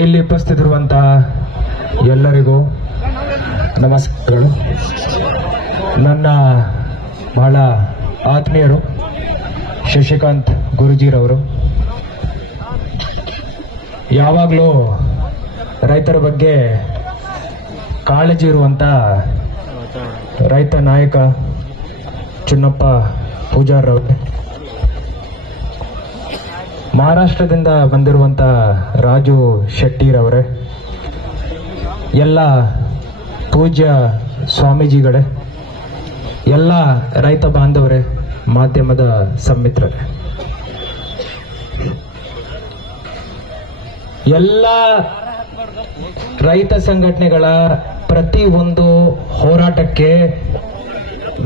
ಇಲ್ಲಿ ಉಪಸ್ಥಿತರಿರುವಂತಹ ಎಲ್ಲರಿಗೂ ನಮಸ್ಕಾರಗಳು. ನನ್ನ ಬಹಳ ಆತ್ಮೀಯರು ಶಶಿಕಾಂತ್ ಗುರುಜಿರವರು ಯಾವಾಗಲೂ ರೈತರ ಬಗ್ಗೆ ಕಾಳಜಿ ಇರುವಂತ ರೈತ ನಾಯಕ ಚುನ್ನಪ್ಪ ಪೂಜಾರರವರೇ, ಮಹಾರಾಷ್ಟ್ರದಿಂದ ಬಂದಿರುವಂತ ರಾಜು ಶೆಟ್ಟಿರವರೇ, ಎಲ್ಲ ಪೂಜ್ಯ ಸ್ವಾಮೀಜಿಗಳೇ, ಎಲ್ಲ ರೈತ ಬಾಂಧವರೇ, ಮಾಧ್ಯಮದ ಸನ್ಮಿತ್ರರೇ, ಎಲ್ಲ ರೈತ ಸಂಘಟನೆಗಳ ಪ್ರತಿ ಒಂದು ಹೋರಾಟಕ್ಕೆ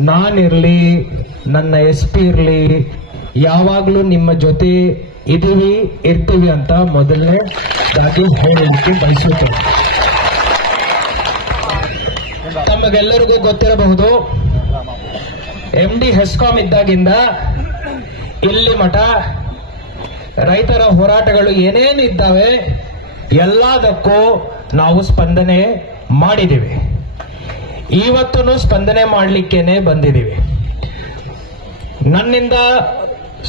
ನಾನಿರ್ಲಿ, ನನ್ನ SP ಇರ್ಲಿ, ಯಾವಾಗಲೂ ನಿಮ್ಮ ಜೊತೆ ಇದೀವಿ ಇರ್ತೀವಿ ಅಂತ ಮೊದಲನೇದಾಗಿ ಹೇಳಲಿಕ್ಕೆ ಬಯಸುತ್ತೇನೆ. ತಮಗೆಲ್ಲರಿಗೂ ಗೊತ್ತಿರಬಹುದು, MD ಹೆಸ್ಕಾಂ ಇದ್ದಾಗಿಂದ ಇಲ್ಲಿ ಮಠ ರೈತರ ಹೋರಾಟಗಳು ಏನೇನು ಇದ್ದಾವೆ ಎಲ್ಲದಕ್ಕೂ ನಾವು ಸ್ಪಂದನೆ ಮಾಡಿದ್ದೀವಿ. ಇವತ್ತೂ ಸ್ಪಂದನೆ ಮಾಡಲಿಕ್ಕೇನೆ ಬಂದಿದ್ದೀವಿ. ನನ್ನಿಂದ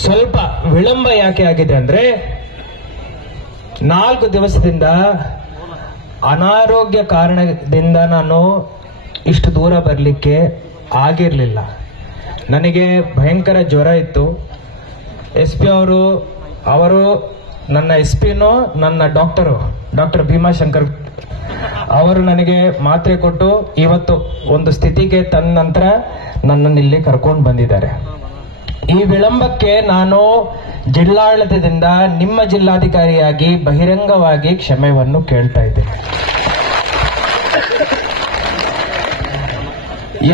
ಸ್ವಲ್ಪ ವಿಳಂಬ ಯಾಕೆ ಆಗಿದೆ ಅಂದ್ರೆ, 4 ದಿವಸದಿಂದ ಅನಾರೋಗ್ಯ ಕಾರಣದಿಂದ ನಾನು ಇಷ್ಟು ದೂರ ಬರಲಿಕ್ಕೆ ಆಗಿರಲಿಲ್ಲ. ನನಗೆ ಭಯಂಕರ ಜ್ವರ ಇತ್ತು. SP ಅವರು ನನ್ನ SPನೂ ನನ್ನ ಡಾಕ್ಟರ್ ಭೀಮಾಶಂಕರ್ ಅವರು ನನಗೆ ಮಾತ್ರೆ ಕೊಟ್ಟು ಇವತ್ತು ಒಂದು ಸ್ಥಿತಿಗೆ ತಂದ ನಂತರ ನನ್ನನ್ನು ಇಲ್ಲಿ ಕರ್ಕೊಂಡು ಬಂದಿದ್ದಾರೆ. ಈ ವಿಳಂಬಕ್ಕೆ ನಾನು ಜಿಲ್ಲಾಡಳಿತದಿಂದ ನಿಮ್ಮ ಜಿಲ್ಲಾಧಿಕಾರಿಯಾಗಿ ಬಹಿರಂಗವಾಗಿ ಕ್ಷಮೆಯನ್ನು ಕೇಳ್ತಾ ಇದ್ದೇನೆ.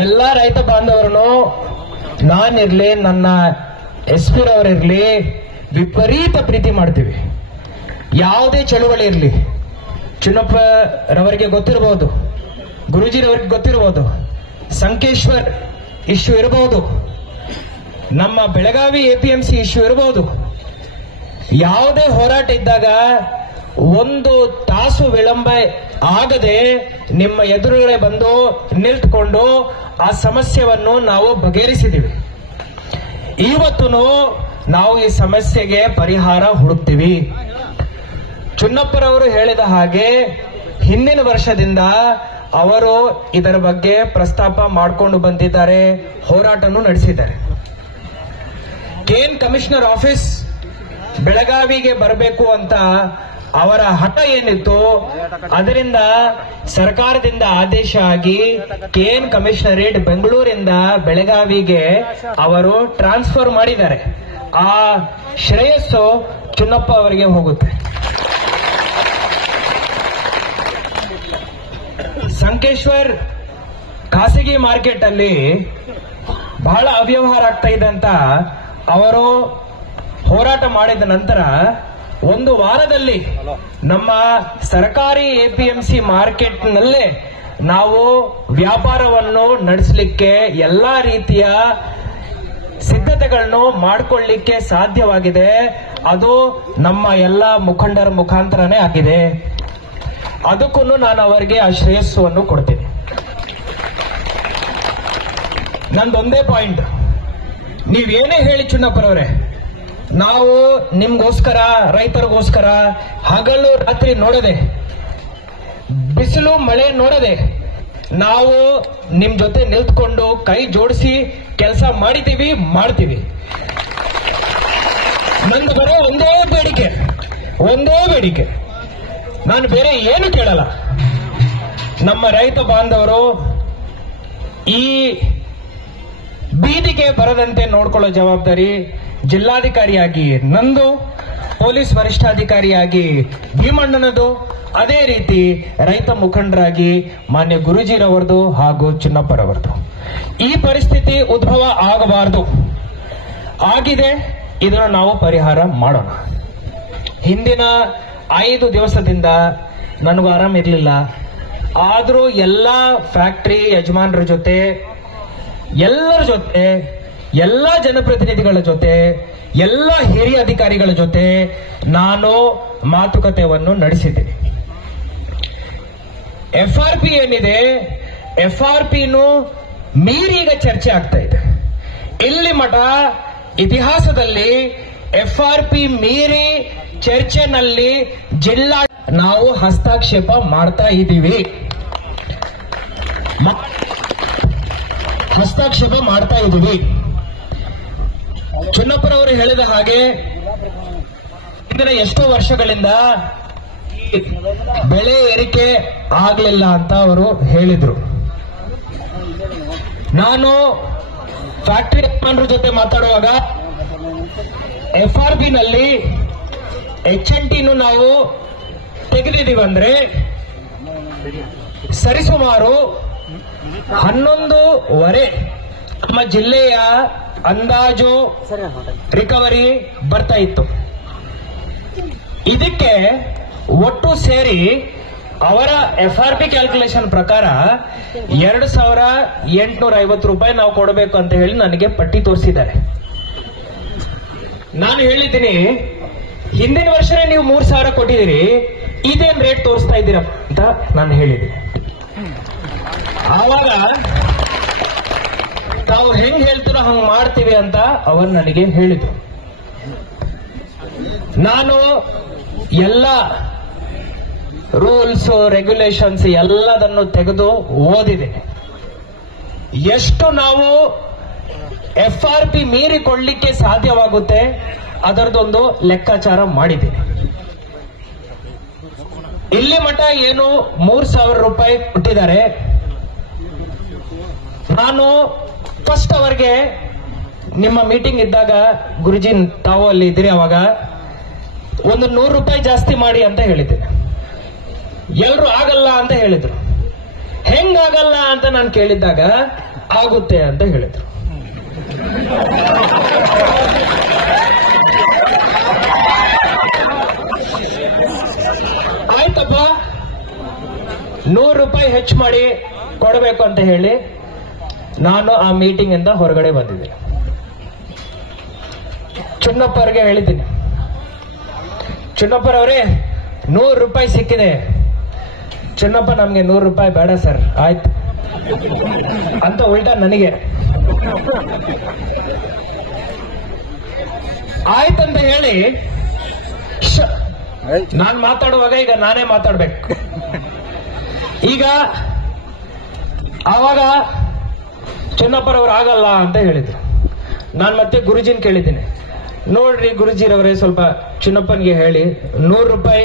ಎಲ್ಲ ರೈತ ಬಾಂಧವರನ್ನು ನಾನಿರ್ಲಿ, ನನ್ನ SP ರವರಿರ್ಲಿ ವಿಪರೀತ ಪ್ರೀತಿ ಮಾಡ್ತೀವಿ. ಯಾವುದೇ ಚಳುವಳಿ ಇರಲಿ, ಚುನ್ನಪ್ಪ ರವರಿಗೆ ಗೊತ್ತಿರಬಹುದು, ಗುರುಜಿರವರಿಗೆ ಗೊತ್ತಿರಬಹುದು, ಸಂಕೇಶ್ವರ್ ಇಶ್ಯೂ ಇರಬಹುದು, ನಮ್ಮ ಬೆಳಗಾವಿ APMC ಇಶ್ಯೂ ಇರಬಹುದು. ಯಾವುದೇ ಹೋರಾಟ ಇದ್ದಾಗ 1 ತಾಸು ವಿಳಂಬ ಆಗದೆ ನಿಮ್ಮ ಎದುರುಗಡೆ ಬಂದು ನಿಂತುಕೊಂಡು ಆ ಸಮಸ್ಯೆಯನ್ನು ನಾವು ಬಗೆಹರಿಸಿದ್ದೀವಿ. ಇವತ್ತು ನಾವು ಈ ಸಮಸ್ಯೆಗೆ ಪರಿಹಾರ ಹುಡುಕ್ತೀವಿ. ಚುನ್ನಪ್ಪರವರು ಹೇಳಿದ ಹಾಗೆ ಹಿಂದಿನ ವರ್ಷದಿಂದ ಅವರು ಇದರ ಬಗ್ಗೆ ಪ್ರಸ್ತಾಪ ಮಾಡಿಕೊಂಡು ಬಂದಿದ್ದಾರೆ, ಹೋರಾಟನೂ ನಡೆಸಿದ್ದಾರೆ. KN ಕಮಿಷನರ್ ಆಫೀಸ್ ಬೆಳಗಾವಿಗೆ ಬರಬೇಕು ಅಂತ ಅವರ ಹಠ ಏನಿತ್ತು, ಅದರಿಂದ ಸರ್ಕಾರದಿಂದ ಆದೇಶ ಆಗಿ KN ಕಮಿಷನರೇಟ್ ಬೆಂಗಳೂರಿಂದ ಬೆಳಗಾವಿಗೆ ಅವರು ಟ್ರಾನ್ಸ್ಫರ್ ಮಾಡಿದ್ದಾರೆ. ಆ ಶ್ರೇಯಸ್ಸು ಚುನ್ನಪ್ಪ ಅವರಿಗೆ ಹೋಗುತ್ತೆ. ಸಂಕೇಶ್ವರ್ ಖಾಸಗಿ ಮಾರ್ಕೆಟ್ ಅಲ್ಲಿ ಬಹಳ ಅವ್ಯವಹಾರ ಆಗ್ತಾ ಇದೆ ಅಂತ ಅವರು ಹೋರಾಟ ಮಾಡಿದ ನಂತರ 1 ವಾರದಲ್ಲಿ ನಮ್ಮ ಸರ್ಕಾರಿ APMC ಮಾರ್ಕೆಟ್ನಲ್ಲೇ ನಾವು ವ್ಯಾಪಾರವನ್ನು ನಡೆಸಲಿಕ್ಕೆ ಎಲ್ಲಾ ರೀತಿಯ ಸಿದ್ಧತೆಗಳನ್ನು ಮಾಡಿಕೊಳ್ಳಲಿಕ್ಕೆ ಸಾಧ್ಯವಾಗಿದೆ. ಅದು ನಮ್ಮ ಎಲ್ಲ ಮುಖಂಡರ ಮುಖಾಂತರನೇ ಆಗಿದೆ. ಅದಕ್ಕೂ ನಾನು ಅವರಿಗೆ ಆ ಶ್ರೇಯಸ್ಸನ್ನು ಕೊಡ್ತೀನಿ. ನಂದೊಂದೇ ಪಾಯಿಂಟ್, ನೀವೇನೇ ಹೇಳಿ ಚುನ್ನಪ್ಪರವರೇ, ನಾವು ನಿಮ್ಗೋಸ್ಕರ, ರೈತರಿಗೋಸ್ಕರ ಹಗಲು ರಾತ್ರಿ ನೋಡದೆ, ಬಿಸಿಲು ಮಳೆ ನೋಡದೆ ನಾವು ನಿಮ್ ಜೊತೆ ನಿಂತ್ಕೊಂಡು ಕೈ ಜೋಡಿಸಿ ಕೆಲಸ ಮಾಡ್ತೀವಿ. ನಂದು ಬರೋ ಒಂದೇ ಬೇಡಿಕೆ, ನಾನು ಬೇರೆ ಏನು ಕೇಳಲ್ಲ. ನಮ್ಮ ರೈತ ಬಾಂಧವರು ಈ ಬೀದಿಗೆ ಬರದಂತೆ ನೋಡ್ಕೊಳ್ಳೋ ಜವಾಬ್ದಾರಿ ಜಿಲ್ಲಾಧಿಕಾರಿಯಾಗಿ ನಂದು, ಪೊಲೀಸ್ ವರಿಷ್ಠಾಧಿಕಾರಿಯಾಗಿ ಭೀಮಣ್ಣನದು, ಅದೇ ರೀತಿ ರೈತ ಮುಖಂಡರಾಗಿ ಮಾನ್ಯ ಗುರುಜಿರವರದು ಹಾಗೂ ಚುನ್ನಪ್ಪರವರದು. ಈ ಪರಿಸ್ಥಿತಿ ಉದ್ಭವ ಆಗಬಾರದು. ಆಗಿದೆ, ಇದನ್ನು ನಾವು ಪರಿಹಾರ ಮಾಡೋಣ. ಹಿಂದಿನ 5 ದಿವಸದಿಂದ ನನಗೂ ಆರಾಮಿರ್ಲಿಲ್ಲ. ಆದ್ರೂ ಎಲ್ಲಾ ಫ್ಯಾಕ್ಟರಿ ಯಜಮಾನರ ಜೊತೆ, ಎಲ್ಲರ ಜೊತೆ, ಎಲ್ಲ ಜನಪ್ರತಿನಿಧಿಗಳ ಜೊತೆ, ಎಲ್ಲ ಹಿರಿಯ ಅಧಿಕಾರಿಗಳ ಜೊತೆ ನಾನು ಮಾತುಕತೆಯನ್ನು ನಡೆಸಿದ್ದೀನಿ. FRP ಏನಿದೆ, FRPನೂ ಮೀರಿ ಈಗ ಚರ್ಚೆ ಆಗ್ತಾ ಇದೆ. ಇಲ್ಲಿ ಮಠ ಇತಿಹಾಸದಲ್ಲಿ FRP ಮೀರಿ ಚರ್ಚೆನಲ್ಲಿ ಜಿಲ್ಲಾ ನಾವು ಹಸ್ತಕ್ಷೇಪ ಮಾಡ್ತಾ ಇದ್ದೀವಿ, ಚುನ್ನಪ್ಪರವರು ಹೇಳಿದ ಹಾಗೆ ಇಂದಿನ ಎಷ್ಟೋ ವರ್ಷಗಳಿಂದ ಬೆಳೆ ಏರಿಕೆ ಆಗಲಿಲ್ಲ ಅಂತ ಅವರು ಹೇಳಿದ್ರು. ನಾನು ಫ್ಯಾಕ್ಟರಿ ಯಜಮಾನರ ಜೊತೆ ಮಾತಾಡುವಾಗ FRP ನಲ್ಲಿ HNTನೂ ನಾವು ತೆಗೆದಿದ್ದೀವಂದ್ರೆ ಸರಿಸುಮಾರು 11.5 ನಮ್ಮ ಜಿಲ್ಲೆಯ ಅಂದಾಜು ರಿಕವರಿ ಬರ್ತಾ ಇತ್ತು. ಇದಕ್ಕೆ ಒಟ್ಟು ಸೇರಿ ಅವರ FRP ಕ್ಯಾಲ್ಕುಲೇಷನ್ ಪ್ರಕಾರ 2,850 ರೂಪಾಯಿ ನಾವು ಕೊಡಬೇಕು ಅಂತ ಹೇಳಿ ನನಗೆ ಪಟ್ಟಿ ತೋರಿಸಿದ್ದಾರೆ. ನಾನು ಹೇಳಿದ್ದೀನಿ, ಹಿಂದಿನ ವರ್ಷನೇ ನೀವು 3,000 ಕೊಟ್ಟಿದ್ದೀರಿ, ಇದೇನ್ ರೇಟ್ ತೋರಿಸ್ತಾ ಇದ್ದೀರಾ ಅಂತ ನಾನು ಹೇಳಿದ್ದೀನಿ. ಆವಾಗ ತಾವು ಹೆಂಗ್ ಹೇಳ್ತೀರ ಹಂಗ್ ಮಾಡ್ತೀವಿ ಅಂತ ಅವರು ನನಗೆ ಹೇಳಿದ್ರು. ನಾನು ಎಲ್ಲ ರೂಲ್ಸ್ ರೆಗ್ಯುಲೇಷನ್ಸ್ ಎಲ್ಲದನ್ನು ತೆಗೆದು ಓದಿದೆ. ಎಷ್ಟು ನಾವು FRP ಮೀರಿ ಕೊಡ್ಲಿಕ್ಕೆ ಸಾಧ್ಯವಾಗುತ್ತೆ ಅದರದೊಂದು ಲೆಕ್ಕಾಚಾರ ಮಾಡಿದ್ದೀನಿ. ಇಲ್ಲಿ ಮಠ ಏನು 3,000 ರೂಪಾಯಿ ಕೊಟ್ಟಿದ್ದಾರೆ. ನಾನು ಫಸ್ಟ್ ಅವರಿಗೆ ನಿಮ್ಮ ಮೀಟಿಂಗ್ ಇದ್ದಾಗ, ಗುರುಜಿ ತಾವು ಅಲ್ಲಿ ಇದ್ದೀರಿ, ಅವಾಗ ಒಂದು 100 ರೂಪಾಯಿ ಜಾಸ್ತಿ ಮಾಡಿ ಅಂತ ಹೇಳಿದ್ದೇನೆ. ಎಲ್ರು ಆಗಲ್ಲ ಅಂತ ಹೇಳಿದ್ರು. ಹೆಂಗಾಗಲ್ಲ ಅಂತ ನಾನು ಕೇಳಿದ್ದಾಗ ಆಗುತ್ತೆ ಅಂತ ಹೇಳಿದ್ರು. ಆಯ್ತಪ್ಪ, 100 ರೂಪಾಯಿ ಹೆಚ್ಚು ಮಾಡಿ ಕೊಡಬೇಕು ಅಂತ ಹೇಳಿ ನಾನು ಆ ಮೀಟಿಂಗ್ ಇಂದ ಹೊರಗಡೆ ಬಂದಿದ್ದೆ. ಚುನ್ನಪ್ಪರಿಗೆ ಹೇಳಿದ್ದೀನಿ, ಚುನ್ನಪ್ಪರವರೇ 100 ರೂಪಾಯಿ ಸಿಕ್ಕಿದೆ. ಚುನ್ನಪ್ಪ, ನಮ್ಗೆ 100 ರೂಪಾಯಿ ಬೇಡ ಸರ್, ಆಯ್ತು ಅಂತ ಉಲ್ಟಾ ನನಗೆ ಆಯ್ತಂತ ಹೇಳಿ ನಾನು ಮಾತಾಡುವಾಗ ಈಗ ನಾನೇ ಮಾತಾಡ್ಬೇಕು. ಈಗ ಆವಾಗ ಚುನ್ನಪ್ಪರವ್ರು ಆಗಲ್ಲ ಅಂತ ಹೇಳಿದ್ರು. ನಾನು ಮತ್ತೆ ಗುರುಜಿನ್ ಕೇಳಿದ್ದೀನಿ, ನೋಡ್ರಿ ಗುರುಜಿರವರೇ, ಸ್ವಲ್ಪ ಚುನ್ನಪ್ಪನಿಗೆ ಹೇಳಿ 100 ರೂಪಾಯಿ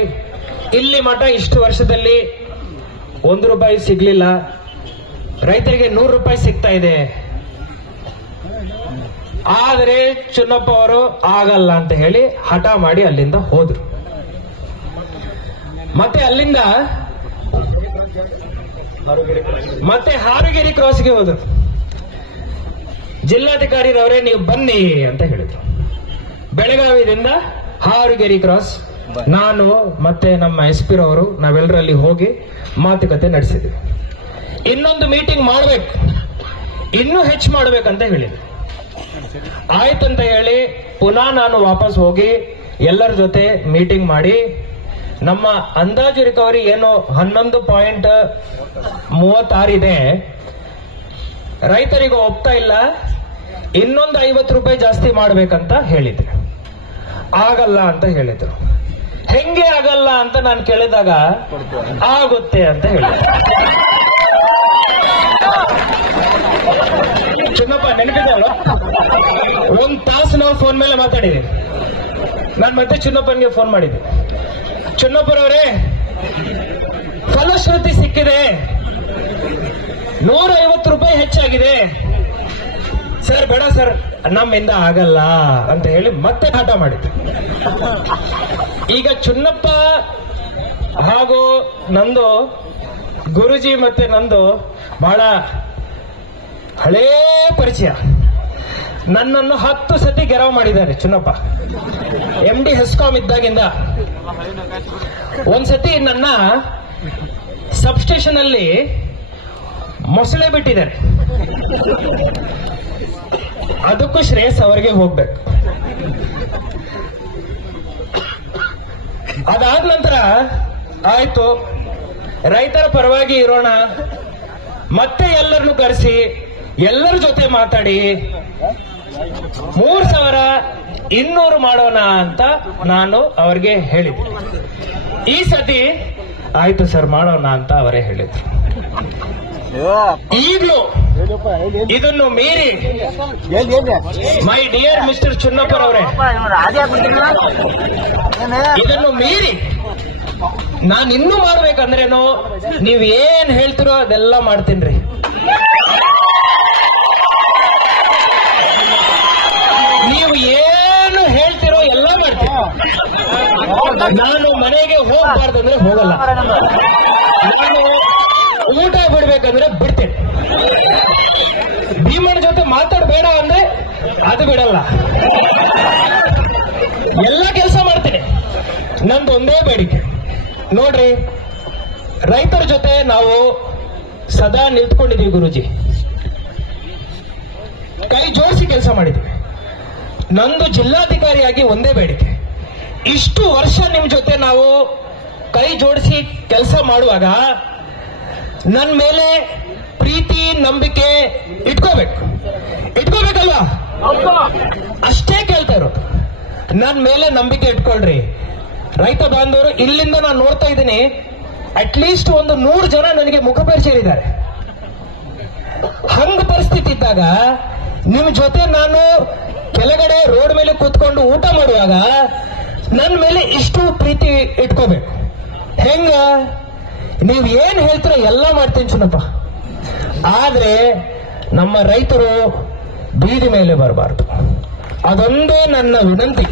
ಇಲ್ಲಿ ಮಠ ಇಷ್ಟು ವರ್ಷದಲ್ಲಿ 1 ರೂಪಾಯಿ ಸಿಗ್ಲಿಲ್ಲ, ರೈತರಿಗೆ 100 ರೂಪಾಯಿ ಸಿಗ್ತಾ ಇದೆ. ಆದರೆ ಚುನ್ನಪ್ಪ ಅವರು ಆಗಲ್ಲ ಅಂತ ಹೇಳಿ ಹಠ ಮಾಡಿ ಅಲ್ಲಿಂದ ಹೋದ್ರು. ಮತ್ತೆ ಅಲ್ಲಿಂದ ಮತ್ತೆ ಹಾರುಗೇರಿ ಕ್ರಾಸ್ಗೆ ಹೋದ್ರು. ಜಿಲ್ಲಾಧಿಕಾರಿರವರೇ ನೀವು ಬನ್ನಿ ಅಂತ ಹೇಳಿದ್ರು. ಬೆಳಗಾವಿಯಿಂದ ಹಾರುಗೇರಿ ಕ್ರಾಸ್ ನಾನು ಮತ್ತೆ ನಮ್ಮ SP ರವರು ನಾವೆಲ್ಲರಲ್ಲಿ ಹೋಗಿ ಮಾತುಕತೆ ನಡೆಸಿದ್ವಿ. ಇನ್ನೊಂದು ಮೀಟಿಂಗ್ ಮಾಡಬೇಕು, ಇನ್ನೂ ಹೆಚ್ಚು ಮಾಡಬೇಕಂತ ಹೇಳಿದ್ರು. ಆಯ್ತಂತ ಹೇಳಿ ಪುನಃ ನಾನು ವಾಪಸ್ ಹೋಗಿ ಎಲ್ಲರ ಜೊತೆ ಮೀಟಿಂಗ್ ಮಾಡಿ ನಮ್ಮ ಅಂದಾಜು ರಿಕವರಿ ಏನು 11.36 ಇದೆ, ರೈತರಿಗೆ ಒಪ್ತಾ ಇಲ್ಲ, ಇನ್ನೊಂದು 50 ರೂಪಾಯಿ ಜಾಸ್ತಿ ಮಾಡಬೇಕಂತ ಹೇಳಿದ್ರು. ಆಗಲ್ಲ ಅಂತ ಹೇಳಿದ್ರು. ಹೆಂಗೆ ಆಗಲ್ಲ ಅಂತ ನಾನು ಕೇಳಿದಾಗ ಆಗುತ್ತೆ ಅಂತ ಹೇಳಿದ್ರು. ಚುನ್ನಪ್ಪ ನೆನಪಿದಲ್ಲ, 1 ತಾಸು ನಾವು ಫೋನ್ ಮೇಲೆ ಮಾತಾಡಿದ್ವಿ. ನಾನು ಮತ್ತೆ ಚುನ್ನಪ್ಪನಿಗೆ ಫೋನ್ ಮಾಡಿದ್ದೆ, ಚುನ್ನಪ್ಪರವರೇ ಫಲಶ್ರುತಿ ಸಿಕ್ಕಿದೆ, 150 ರೂಪಾಯಿ ಹೆಚ್ಚಾಗಿದೆ ಸರ್, ಬೇಡ ಸರ್ ನಮ್ಮಿಂದ ಆಗಲ್ಲ ಅಂತ ಹೇಳಿ ಮತ್ತೆ ಹಠ ಮಾಡಿದ್ರು. ಈಗ ಚುನ್ನಪ್ಪ ಹಾಗೂ ನಂದು, ಗುರುಜಿ ಮತ್ತೆ ನಂದು ಬಹಳ ಹಳೇ ಪರಿಚಯ. ನನ್ನನ್ನು 10 ಸತಿ ಗೆರವು ಮಾಡಿದ್ದಾರೆ ಚುನ್ನಪ್ಪ, MD ಹೆಸ್ಕಾಂ ಇದ್ದಾಗಿಂದ. ಒಂದ್ಸತಿ ನನ್ನ ಸಬ್ಸ್ಟೇಷನ್ ಅಲ್ಲಿ ಮೊಸಳೆ ಬಿಟ್ಟಿದ್ದಾರೆ, ಅದಕ್ಕೂ ಶ್ರೇಯಸ್ ಅವರಿಗೆ ಹೋಗ್ಬೇಕು. ಅದಾದ ನಂತರ ಆಯ್ತು, ರೈತರ ಪರವಾಗಿ ಇರೋಣ, ಮತ್ತೆ ಎಲ್ಲರನ್ನು ಕರೆಸಿ ಎಲ್ಲರ ಜೊತೆ ಮಾತಾಡಿ 3200 ಮಾಡೋಣ ಅಂತ ನಾನು ಅವ್ರಿಗೆ ಹೇಳಿದ್ದೆ. ಈ ಸತಿ ಆಯ್ತು ಸರ್ ಮಾಡೋಣ ಅಂತ ಅವರೇ ಹೇಳಿದ್ರು. ಈಗಲೂ ಇದನ್ನು ಮೀರಿ ಮೈ ಡಿಯರ್ ಮಿಸ್ಟರ್ ಚುನ್ನಪ್ಪರ್ ಅವರೇ, ಇದನ್ನು ಮೀರಿ ನಾನು ಇನ್ನೂ ಮಾಡ್ಬೇಕಂದ್ರೇನು ನೀವ್ ಏನ್ ಹೇಳ್ತಿರೋ ಅದೆಲ್ಲ ಮಾಡ್ತೀನ್ರಿ. ನೀವು ಏನು ಹೇಳ್ತಿರೋ ಎಲ್ಲ ಮಾಡ್ತೀನಿ. ನಾನು ಮನೆಗೆ ಹೋಗ್ಬಾರ್ದಂದ್ರೆ ಹೋಗಲ್ಲ, ನಾನು ಊಟ ಬಿಡ್ಬೇಕಂದ್ರೆ ಬಿಡ್ತೇನೆ, ಭೀಮನ ಜೊತೆ ಮಾತಾಡಬೇಡ ಅಂದ್ರೆ ಅದು ಬಿಡಲ್ಲ, ಎಲ್ಲ ಕೆಲಸ ಮಾಡ್ತೀನಿ. ನಂದು ಒಂದೇ ಬೇಡಿಕೆ ನೋಡ್ರಿ, ರೈತರ ಜೊತೆ ನಾವು ಸದಾ ನಿಂತ್ಕೊಂಡಿದೀವಿ ಗುರುಜಿ, ಕೈ ಜೋಡಿಸಿ ಕೆಲಸ ಮಾಡಿದ್ವಿ. ನಂದು ಜಿಲ್ಲಾಧಿಕಾರಿಯಾಗಿ ಒಂದೇ ಬೇಡಿಕೆ, ಇಷ್ಟು ವರ್ಷ ನಿಮ್ ಜೊತೆ ನಾವು ಕೈ ಜೋಡಿಸಿ ಕೆಲಸ ಮಾಡುವಾಗ ನನ್ನ ಮೇಲೆ ಪ್ರೀತಿ ನಂಬಿಕೆ ಇಟ್ಕೋಬೇಕಲ್ವಾ? ಅಷ್ಟೇ ಕೇಳ್ತಾ ಇರೋದು. ನನ್ನ ಮೇಲೆ ನಂಬಿಕೆ ಇಟ್ಕೊಳ್ರಿ ರೈತ ಬಾಂಧವರು. ಇಲ್ಲಿಂದ ನಾನು ನೋಡ್ತಾ ಇದ್ದೀನಿ, ಅಟ್ಲೀಸ್ಟ್ ಒಂದು 100 ಜನ ನನಗೆ ಮುಖಪರಿಚಯರಿದ್ದಾರೆ. ಹಂಗ ಪರಿಸ್ಥಿತಿ ಇದ್ದಾಗ ನಿಮ್ ಜೊತೆ ನಾನು ಕೆಳಗಡೆ ರೋಡ್ ಮೇಲೆ ಕೂತ್ಕೊಂಡು ಊಟ ಮಾಡುವಾಗ ನನ್ನ ಮೇಲೆ ಇಷ್ಟು ಪ್ರೀತಿ ಇಟ್ಕೋಬೇಕು. ಹೆಂಗ? ನೀವ್ ಏನ್ ಹೇಳ್ತೀರ ಎಲ್ಲ ಮಾಡ್ತೀನಿ ಚುನಪ್ಪ, ಆದ್ರೆ ನಮ್ಮ ರೈತರು ಬೀದಿ ಮೇಲೆ ಬರಬಾರ್ದು, ಅದೊಂದೇ ನನ್ನ ವಿನಂತಿ.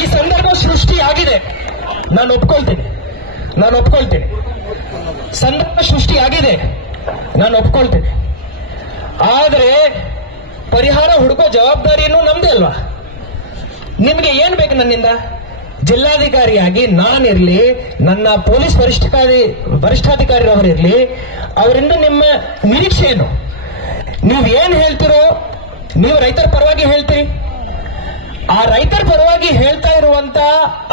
ಈ ಸಂದರ್ಭ ಸೃಷ್ಟಿ ಆಗಿದೆ, ನಾನು ಒಪ್ಕೊಳ್ತೇನೆ. ಸಂದರ್ಭ ಸೃಷ್ಟಿ ಆಗಿದೆ, ನಾನು ಒಪ್ಕೊಳ್ತೇನೆ. ಆದ್ರೆ ಪರಿಹಾರ ಹುಡುಕೋ ಜವಾಬ್ದಾರಿಯನ್ನು ನಮ್ದೇ ಅಲ್ವಾ? ನಿಮ್ಗೆ ಏನ್ ಬೇಕು ನನ್ನಿಂದ? ಜಿಲ್ಲಾಧಿಕಾರಿಯಾಗಿ ನಾನಿರ್ಲಿ, ನನ್ನ ಪೊಲೀಸ್ ವರಿಷ್ಠಾಧಿಕಾರಿಯವರಿರ್ಲಿ, ಅವರಿಂದ ನಿಮ್ಮ ನಿರೀಕ್ಷೆ ಏನು? ನೀವು ಏನ್ ಹೇಳ್ತಿರೋ, ನೀವು ರೈತರ ಪರವಾಗಿ ಹೇಳ್ತೀರಿ. ಆ ರೈತರ ಪರವಾಗಿ ಹೇಳ್ತಾ ಇರುವಂತ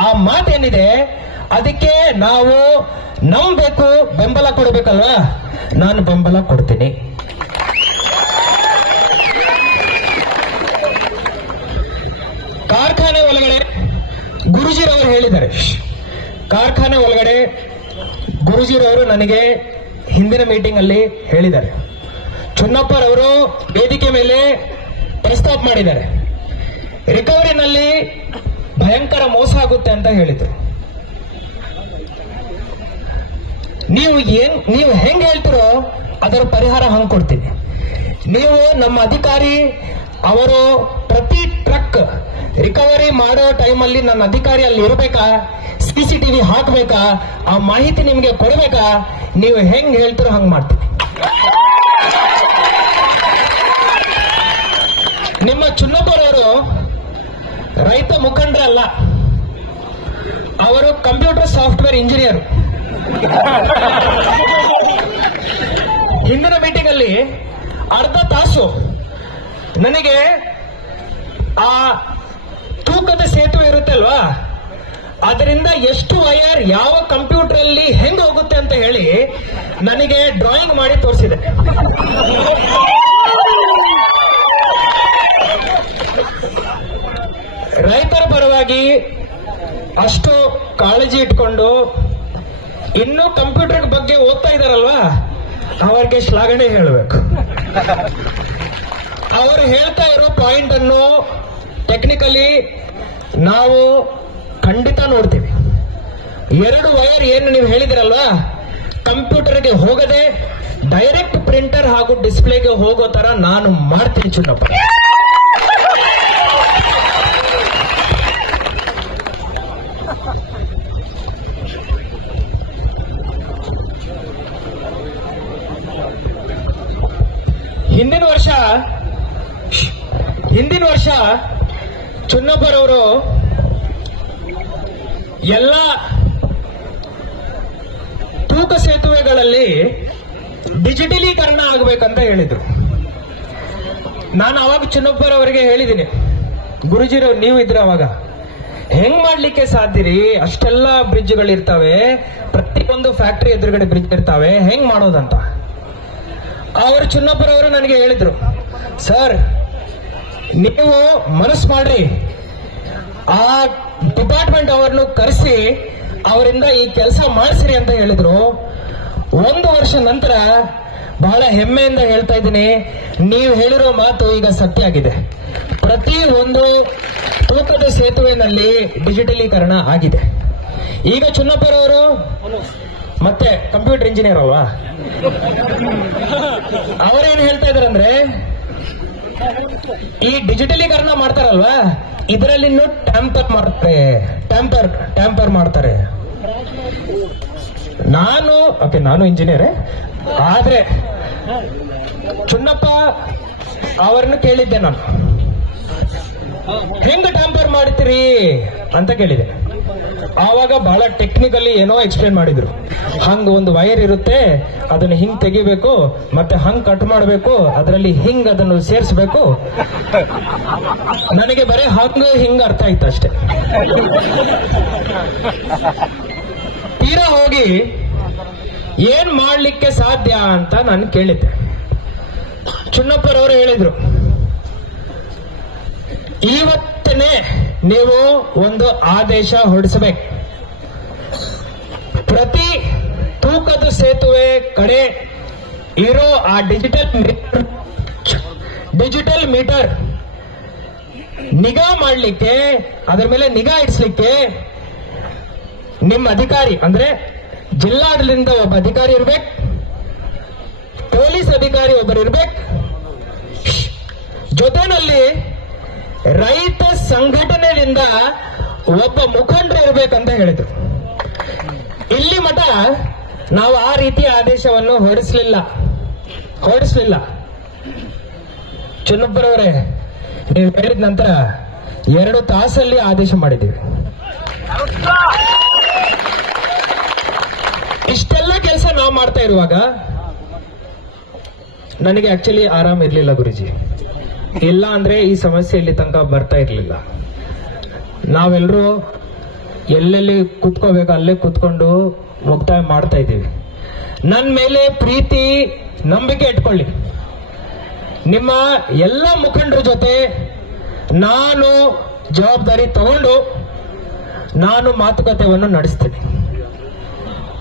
ಆ ಮಾತೇನಿದೆ, ಅದಕ್ಕೆ ನಾವು ನಂಬಬೇಕು, ಬೆಂಬಲ ಕೊಡಬೇಕಲ್ವಾ? ನಾನು ಬೆಂಬಲ ಕೊಡ್ತೀನಿ. ಕಾರ್ಖಾನೆ ಒಳಗಡೆ ಗುರುಜಿರವರು ಹೇಳಿದ್ದಾರೆ, ಕಾರ್ಖಾನೆ ಒಳಗಡೆ ಗುರುಜಿರವರು ನನಗೆ ಹಿಂದಿನ ಮೀಟಿಂಗ್ ಅಲ್ಲಿ ಹೇಳಿದ್ದಾರೆ, ಚುನ್ನಪ್ಪರವರು ವೇದಿಕೆ ಮೇಲೆ ಪ್ರಸ್ತಾಪ ಮಾಡಿದ್ದಾರೆ, ರಿಕವರಿನಲ್ಲಿ ಭಯಂಕರ ಮೋಸ ಆಗುತ್ತೆ ಅಂತ ಹೇಳಿದ್ರು. ನೀವು ಹೆಂಗ್ ಹೇಳ್ತಿರೋ ಅದರ ಪರಿಹಾರ ಹಂಗ್ ಕೊಡ್ತೀನಿ. ನೀವು ನಮ್ಮ ಅಧಿಕಾರಿ ಅವರು ಪ್ರತಿ ಟ್ರಕ್ ರಿಕವರಿ ಮಾಡೋ ಟೈಮಲ್ಲಿ ನನ್ನ ಅಧಿಕಾರಿ ಅಲ್ಲಿ ಇರಬೇಕಾ, CCTV ಹಾಕಬೇಕಾ, ಆ ಮಾಹಿತಿ ನಿಮ್ಗೆ ಕೊಡಬೇಕಾ? ನೀವು ಹೆಂಗ್ ಹೇಳ್ತಿರೋ ಹಂಗ್ ಮಾಡ್ತೀನಿ. ನಿಮ್ಮ ಚುನ್ನಪ್ಪರವರು ರೈತ ಮುಖಂಡರಲ್ಲ, ಅವರು ಕಂಪ್ಯೂಟರ್ ಸಾಫ್ಟ್ವೇರ್ ಇಂಜಿನಿಯರ್. ಹಿಂದಿನ ಮೀಟಿಂಗ್ ಅಲ್ಲಿ ಅರ್ಧ ತಾಸು ನನಗೆ ಆ ತೂಕದ ಸೇತುವೆ ಇರುತ್ತಲ್ವಾ, ಅದರಿಂದ ಎಷ್ಟು ವೈರ್ ಯಾವ ಕಂಪ್ಯೂಟರ್ ಅಲ್ಲಿ ಹೆಂಗ್ ಹೋಗುತ್ತೆ ಅಂತ ಹೇಳಿ ನನಗೆ ಡ್ರಾಯಿಂಗ್ ಮಾಡಿ ತೋರಿಸಿದೆ. ರೈತರ ಪರವಾಗಿ ಅಷ್ಟು ಕಾಳಜಿ ಇಟ್ಕೊಂಡು ಇನ್ನೂ ಕಂಪ್ಯೂಟರ್ ಬಗ್ಗೆ ಓದ್ತಾ ಇದಾರಲ್ವಾ, ಅವರಿಗೆ ಶ್ಲಾಘನೆ ಹೇಳಬೇಕು. ಅವರು ಹೇಳ್ತಾ ಇರೋ ಪಾಯಿಂಟ್ ಅನ್ನು ಟೆಕ್ನಿಕಲಿ ನಾವು ಖಂಡಿತ ನೋಡ್ತೀವಿ. 2 ವೈರ್ ಏನು ನೀವು ಹೇಳಿದಿರಲ್ವಾ, ಕಂಪ್ಯೂಟರ್ಗೆ ಹೋಗದೆ ಡೈರೆಕ್ಟ್ ಪ್ರಿಂಟರ್ ಹಾಗೂ ಡಿಸ್ಪ್ಲೇಗೆ ಹೋಗೋ ತರ ನಾನು ಮಾಡ್ತೀನಿ ಚುನ್ನಪ್ಪ. ಹಿಂದಿನ ವರ್ಷ ಚುನ್ನಪ್ಪರವರು ಎಲ್ಲ ತೂಕ ಸೇತುವೆಗಳಲ್ಲಿ ಡಿಜಿಟಲೀಕರಣ ಆಗಬೇಕಂತ ಹೇಳಿದ್ರು. ನಾನು ಅವಾಗ ಚುನ್ನಪ್ಪರವರಿಗೆ ಹೇಳಿದ್ದೀನಿ, ಗುರುಜಿರವ್ರು ನೀವು ಇದ್ರ ಅವಾಗ ಹೆಂಗ್ ಮಾಡ್ಲಿಕ್ಕೆ ಸಾಧ್ಯ ರೀ? ಅಷ್ಟೆಲ್ಲ ಬ್ರಿಡ್ಜ್ಗಳಿರ್ತಾವೆ, ಪ್ರತಿಯೊಂದು ಫ್ಯಾಕ್ಟರಿ ಎದುರುಗಡೆ ಬ್ರಿಡ್ಜ್ ಇರ್ತಾವೆ, ಹೆಂಗ್ ಮಾಡೋದಂತ. ಅವರು ಚುನ್ನಪ್ಪರವರು ನನಗೆ ಹೇಳಿದ್ರು, ಸರ್ ನೀವು ಮನಸ್ಸು ಮಾಡ್ರಿ, ಆ ಡಿಪಾರ್ಟ್ಮೆಂಟ್ ಅವರನ್ನು ಕರೆಸಿ ಅವರಿಂದ ಈ ಕೆಲಸ ಮಾಡಿಸ್ರಿ ಅಂತ ಹೇಳಿದ್ರು. 1 ವರ್ಷ ನಂತರ ಬಹಳ ಹೆಮ್ಮೆಯಿಂದ ಹೇಳ್ತಾ ಇದ್ದೀನಿ, ನೀವು ಹೇಳಿರೋ ಮಾತು ಈಗ ಸತ್ಯ ಆಗಿದೆ. ಪ್ರತಿ ಒಂದು ತೂಕದ ಸೇತುವೆನಲ್ಲಿ ಡಿಜಿಟಲೀಕರಣ ಆಗಿದೆ. ಈಗ ಚುನ್ನಪ್ಪರವರು ಮತ್ತೆ ಕಂಪ್ಯೂಟರ್ ಇಂಜಿನಿಯರ್ ಅಲ್ವಾ, ಅವರೇನು ಹೇಳ್ತಾ ಇದಾರಂದ್ರೆ, ಈ ಡಿಜಿಟಲೀಕರಣ ಮಾಡ್ತಾರಲ್ವಾ, ಇದರಲ್ಲಿ ಟ್ಯಾಂಪರ್ ಮಾಡ್ತಾರೆ. ನಾನು ಇಂಜಿನಿಯರೇ, ಆದ್ರೆ ಚುನ್ನಪ್ಪ ಅವರನ್ನು ಕೇಳಿದ್ದೆ ನಾನು, ಹೆಂಗ ಟ್ಯಾಂಪರ್ ಮಾಡ್ತೀರಿ ಅಂತ ಕೇಳಿದೆ. ಆವಾಗ ಬಹಳ ಟೆಕ್ನಿಕಲಿ ಏನೋ ಎಕ್ಸ್ಪ್ಲೇನ್ ಮಾಡಿದ್ರು. ಹಂಗ ಒಂದು ವೈರ್ ಇರುತ್ತೆ, ಅದನ್ನ ಹಿಂಗ್ ತೆಗಿಬೇಕು, ಮತ್ತೆ ಹಂಗ್ ಕಟ್ ಮಾಡಬೇಕು, ಅದರಲ್ಲಿ ಹಿಂಗ್ ಅದನ್ನು ಸೇರಿಸಬೇಕು. ನನಗೆ ಬರೀ ಹಿಂಗ ಅರ್ಥ ಆಯ್ತು ಅಷ್ಟೇ. ತೀರಾ ಹೋಗಿ ಏನ್ ಮಾಡ್ಲಿಕ್ಕೆ ಸಾಧ್ಯ ಅಂತ ನಾನು ಕೇಳಿದ್ದೆ. ಚುನ್ನಪ್ಪರವರು ಹೇಳಿದ್ರು, ಇವತ್ತನೇ ನೀವು ಒಂದು ಆದೇಶ ಹೊರಡಿಸಬೇಕು. ಪ್ರತಿ ತೂಕದ ಸೇತುವೆ ಕಡೆ ಇರೋ ಆ ಡಿಜಿಟಲ್ ಮೀಟರ್ ನಿಗಾ ಮಾಡಲಿಕ್ಕೆ, ಅದರ ಮೇಲೆ ನಿಗಾ ಇಡಿಸಲಿಕ್ಕೆ ನಿಮ್ಮ ಅಧಿಕಾರಿ ಅಂದ್ರೆ ಜಿಲ್ಲಾಡಳಿತದಿಂದ ಒಬ್ಬ ಅಧಿಕಾರಿ ಇರ್ಬೇಕು, ಪೊಲೀಸ್ ಅಧಿಕಾರಿ ಒಬ್ಬರು ಇರ್ಬೇಕು, ಜೊತೆನಲ್ಲಿ ರೈತ ಸಂಘಟನೆಯಿಂದ ಒಬ್ಬ ಮುಖಂಡರು ಇರ್ಬೇಕಂತ ಹೇಳಿದ್ರು. ಇಲ್ಲಿ ಮಠ ನಾವು ಆ ರೀತಿಯ ಆದೇಶವನ್ನು ಹೊರಡಿಸಲಿಲ್ಲ. ಚುನ್ನಪ್ಪರವರೇ, ನೀವು ಹೇಳಿದ ನಂತರ 2 ತಾಸಲ್ಲಿ ಆದೇಶ ಮಾಡಿದ್ದೀವಿ. ಇಷ್ಟೆಲ್ಲ ಕೆಲಸ ನಾವು ಮಾಡ್ತಾ ಇರುವಾಗ ನನಗೆ ಆಕ್ಚುಲಿ ಆರಾಮ್ ಇರ್ಲಿಲ್ಲ ಗುರುಜಿ. ಇಲ್ಲ ಅಂದ್ರೆ ಈ ಸಮಸ್ಯೆ ಇಲ್ಲಿ ತನಕ ಬರ್ತಾ ಇರ್ಲಿಲ್ಲ. ನಾವೆಲ್ಲರೂ ಎಲ್ಲೆಲ್ಲಿ ಕೂತ್ಕೋಬೇಕು ಅಲ್ಲೇ ಕೂತ್ಕೊಂಡು ಮುಕ್ತಾಯ ಮಾಡ್ತಾ ಇದ್ದೀವಿ. ನನ್ನ ಮೇಲೆ ಪ್ರೀತಿ ನಂಬಿಕೆ ಇಟ್ಕೊಳ್ಳಿ. ನಿಮ್ಮ ಎಲ್ಲ ಮುಖಂಡರ ಜೊತೆ ನಾನು ಜವಾಬ್ದಾರಿ ತಗೊಂಡು ನಾನು ಮಾತುಕತೆಯನ್ನು ನಡೆಸ್ತೇನೆ.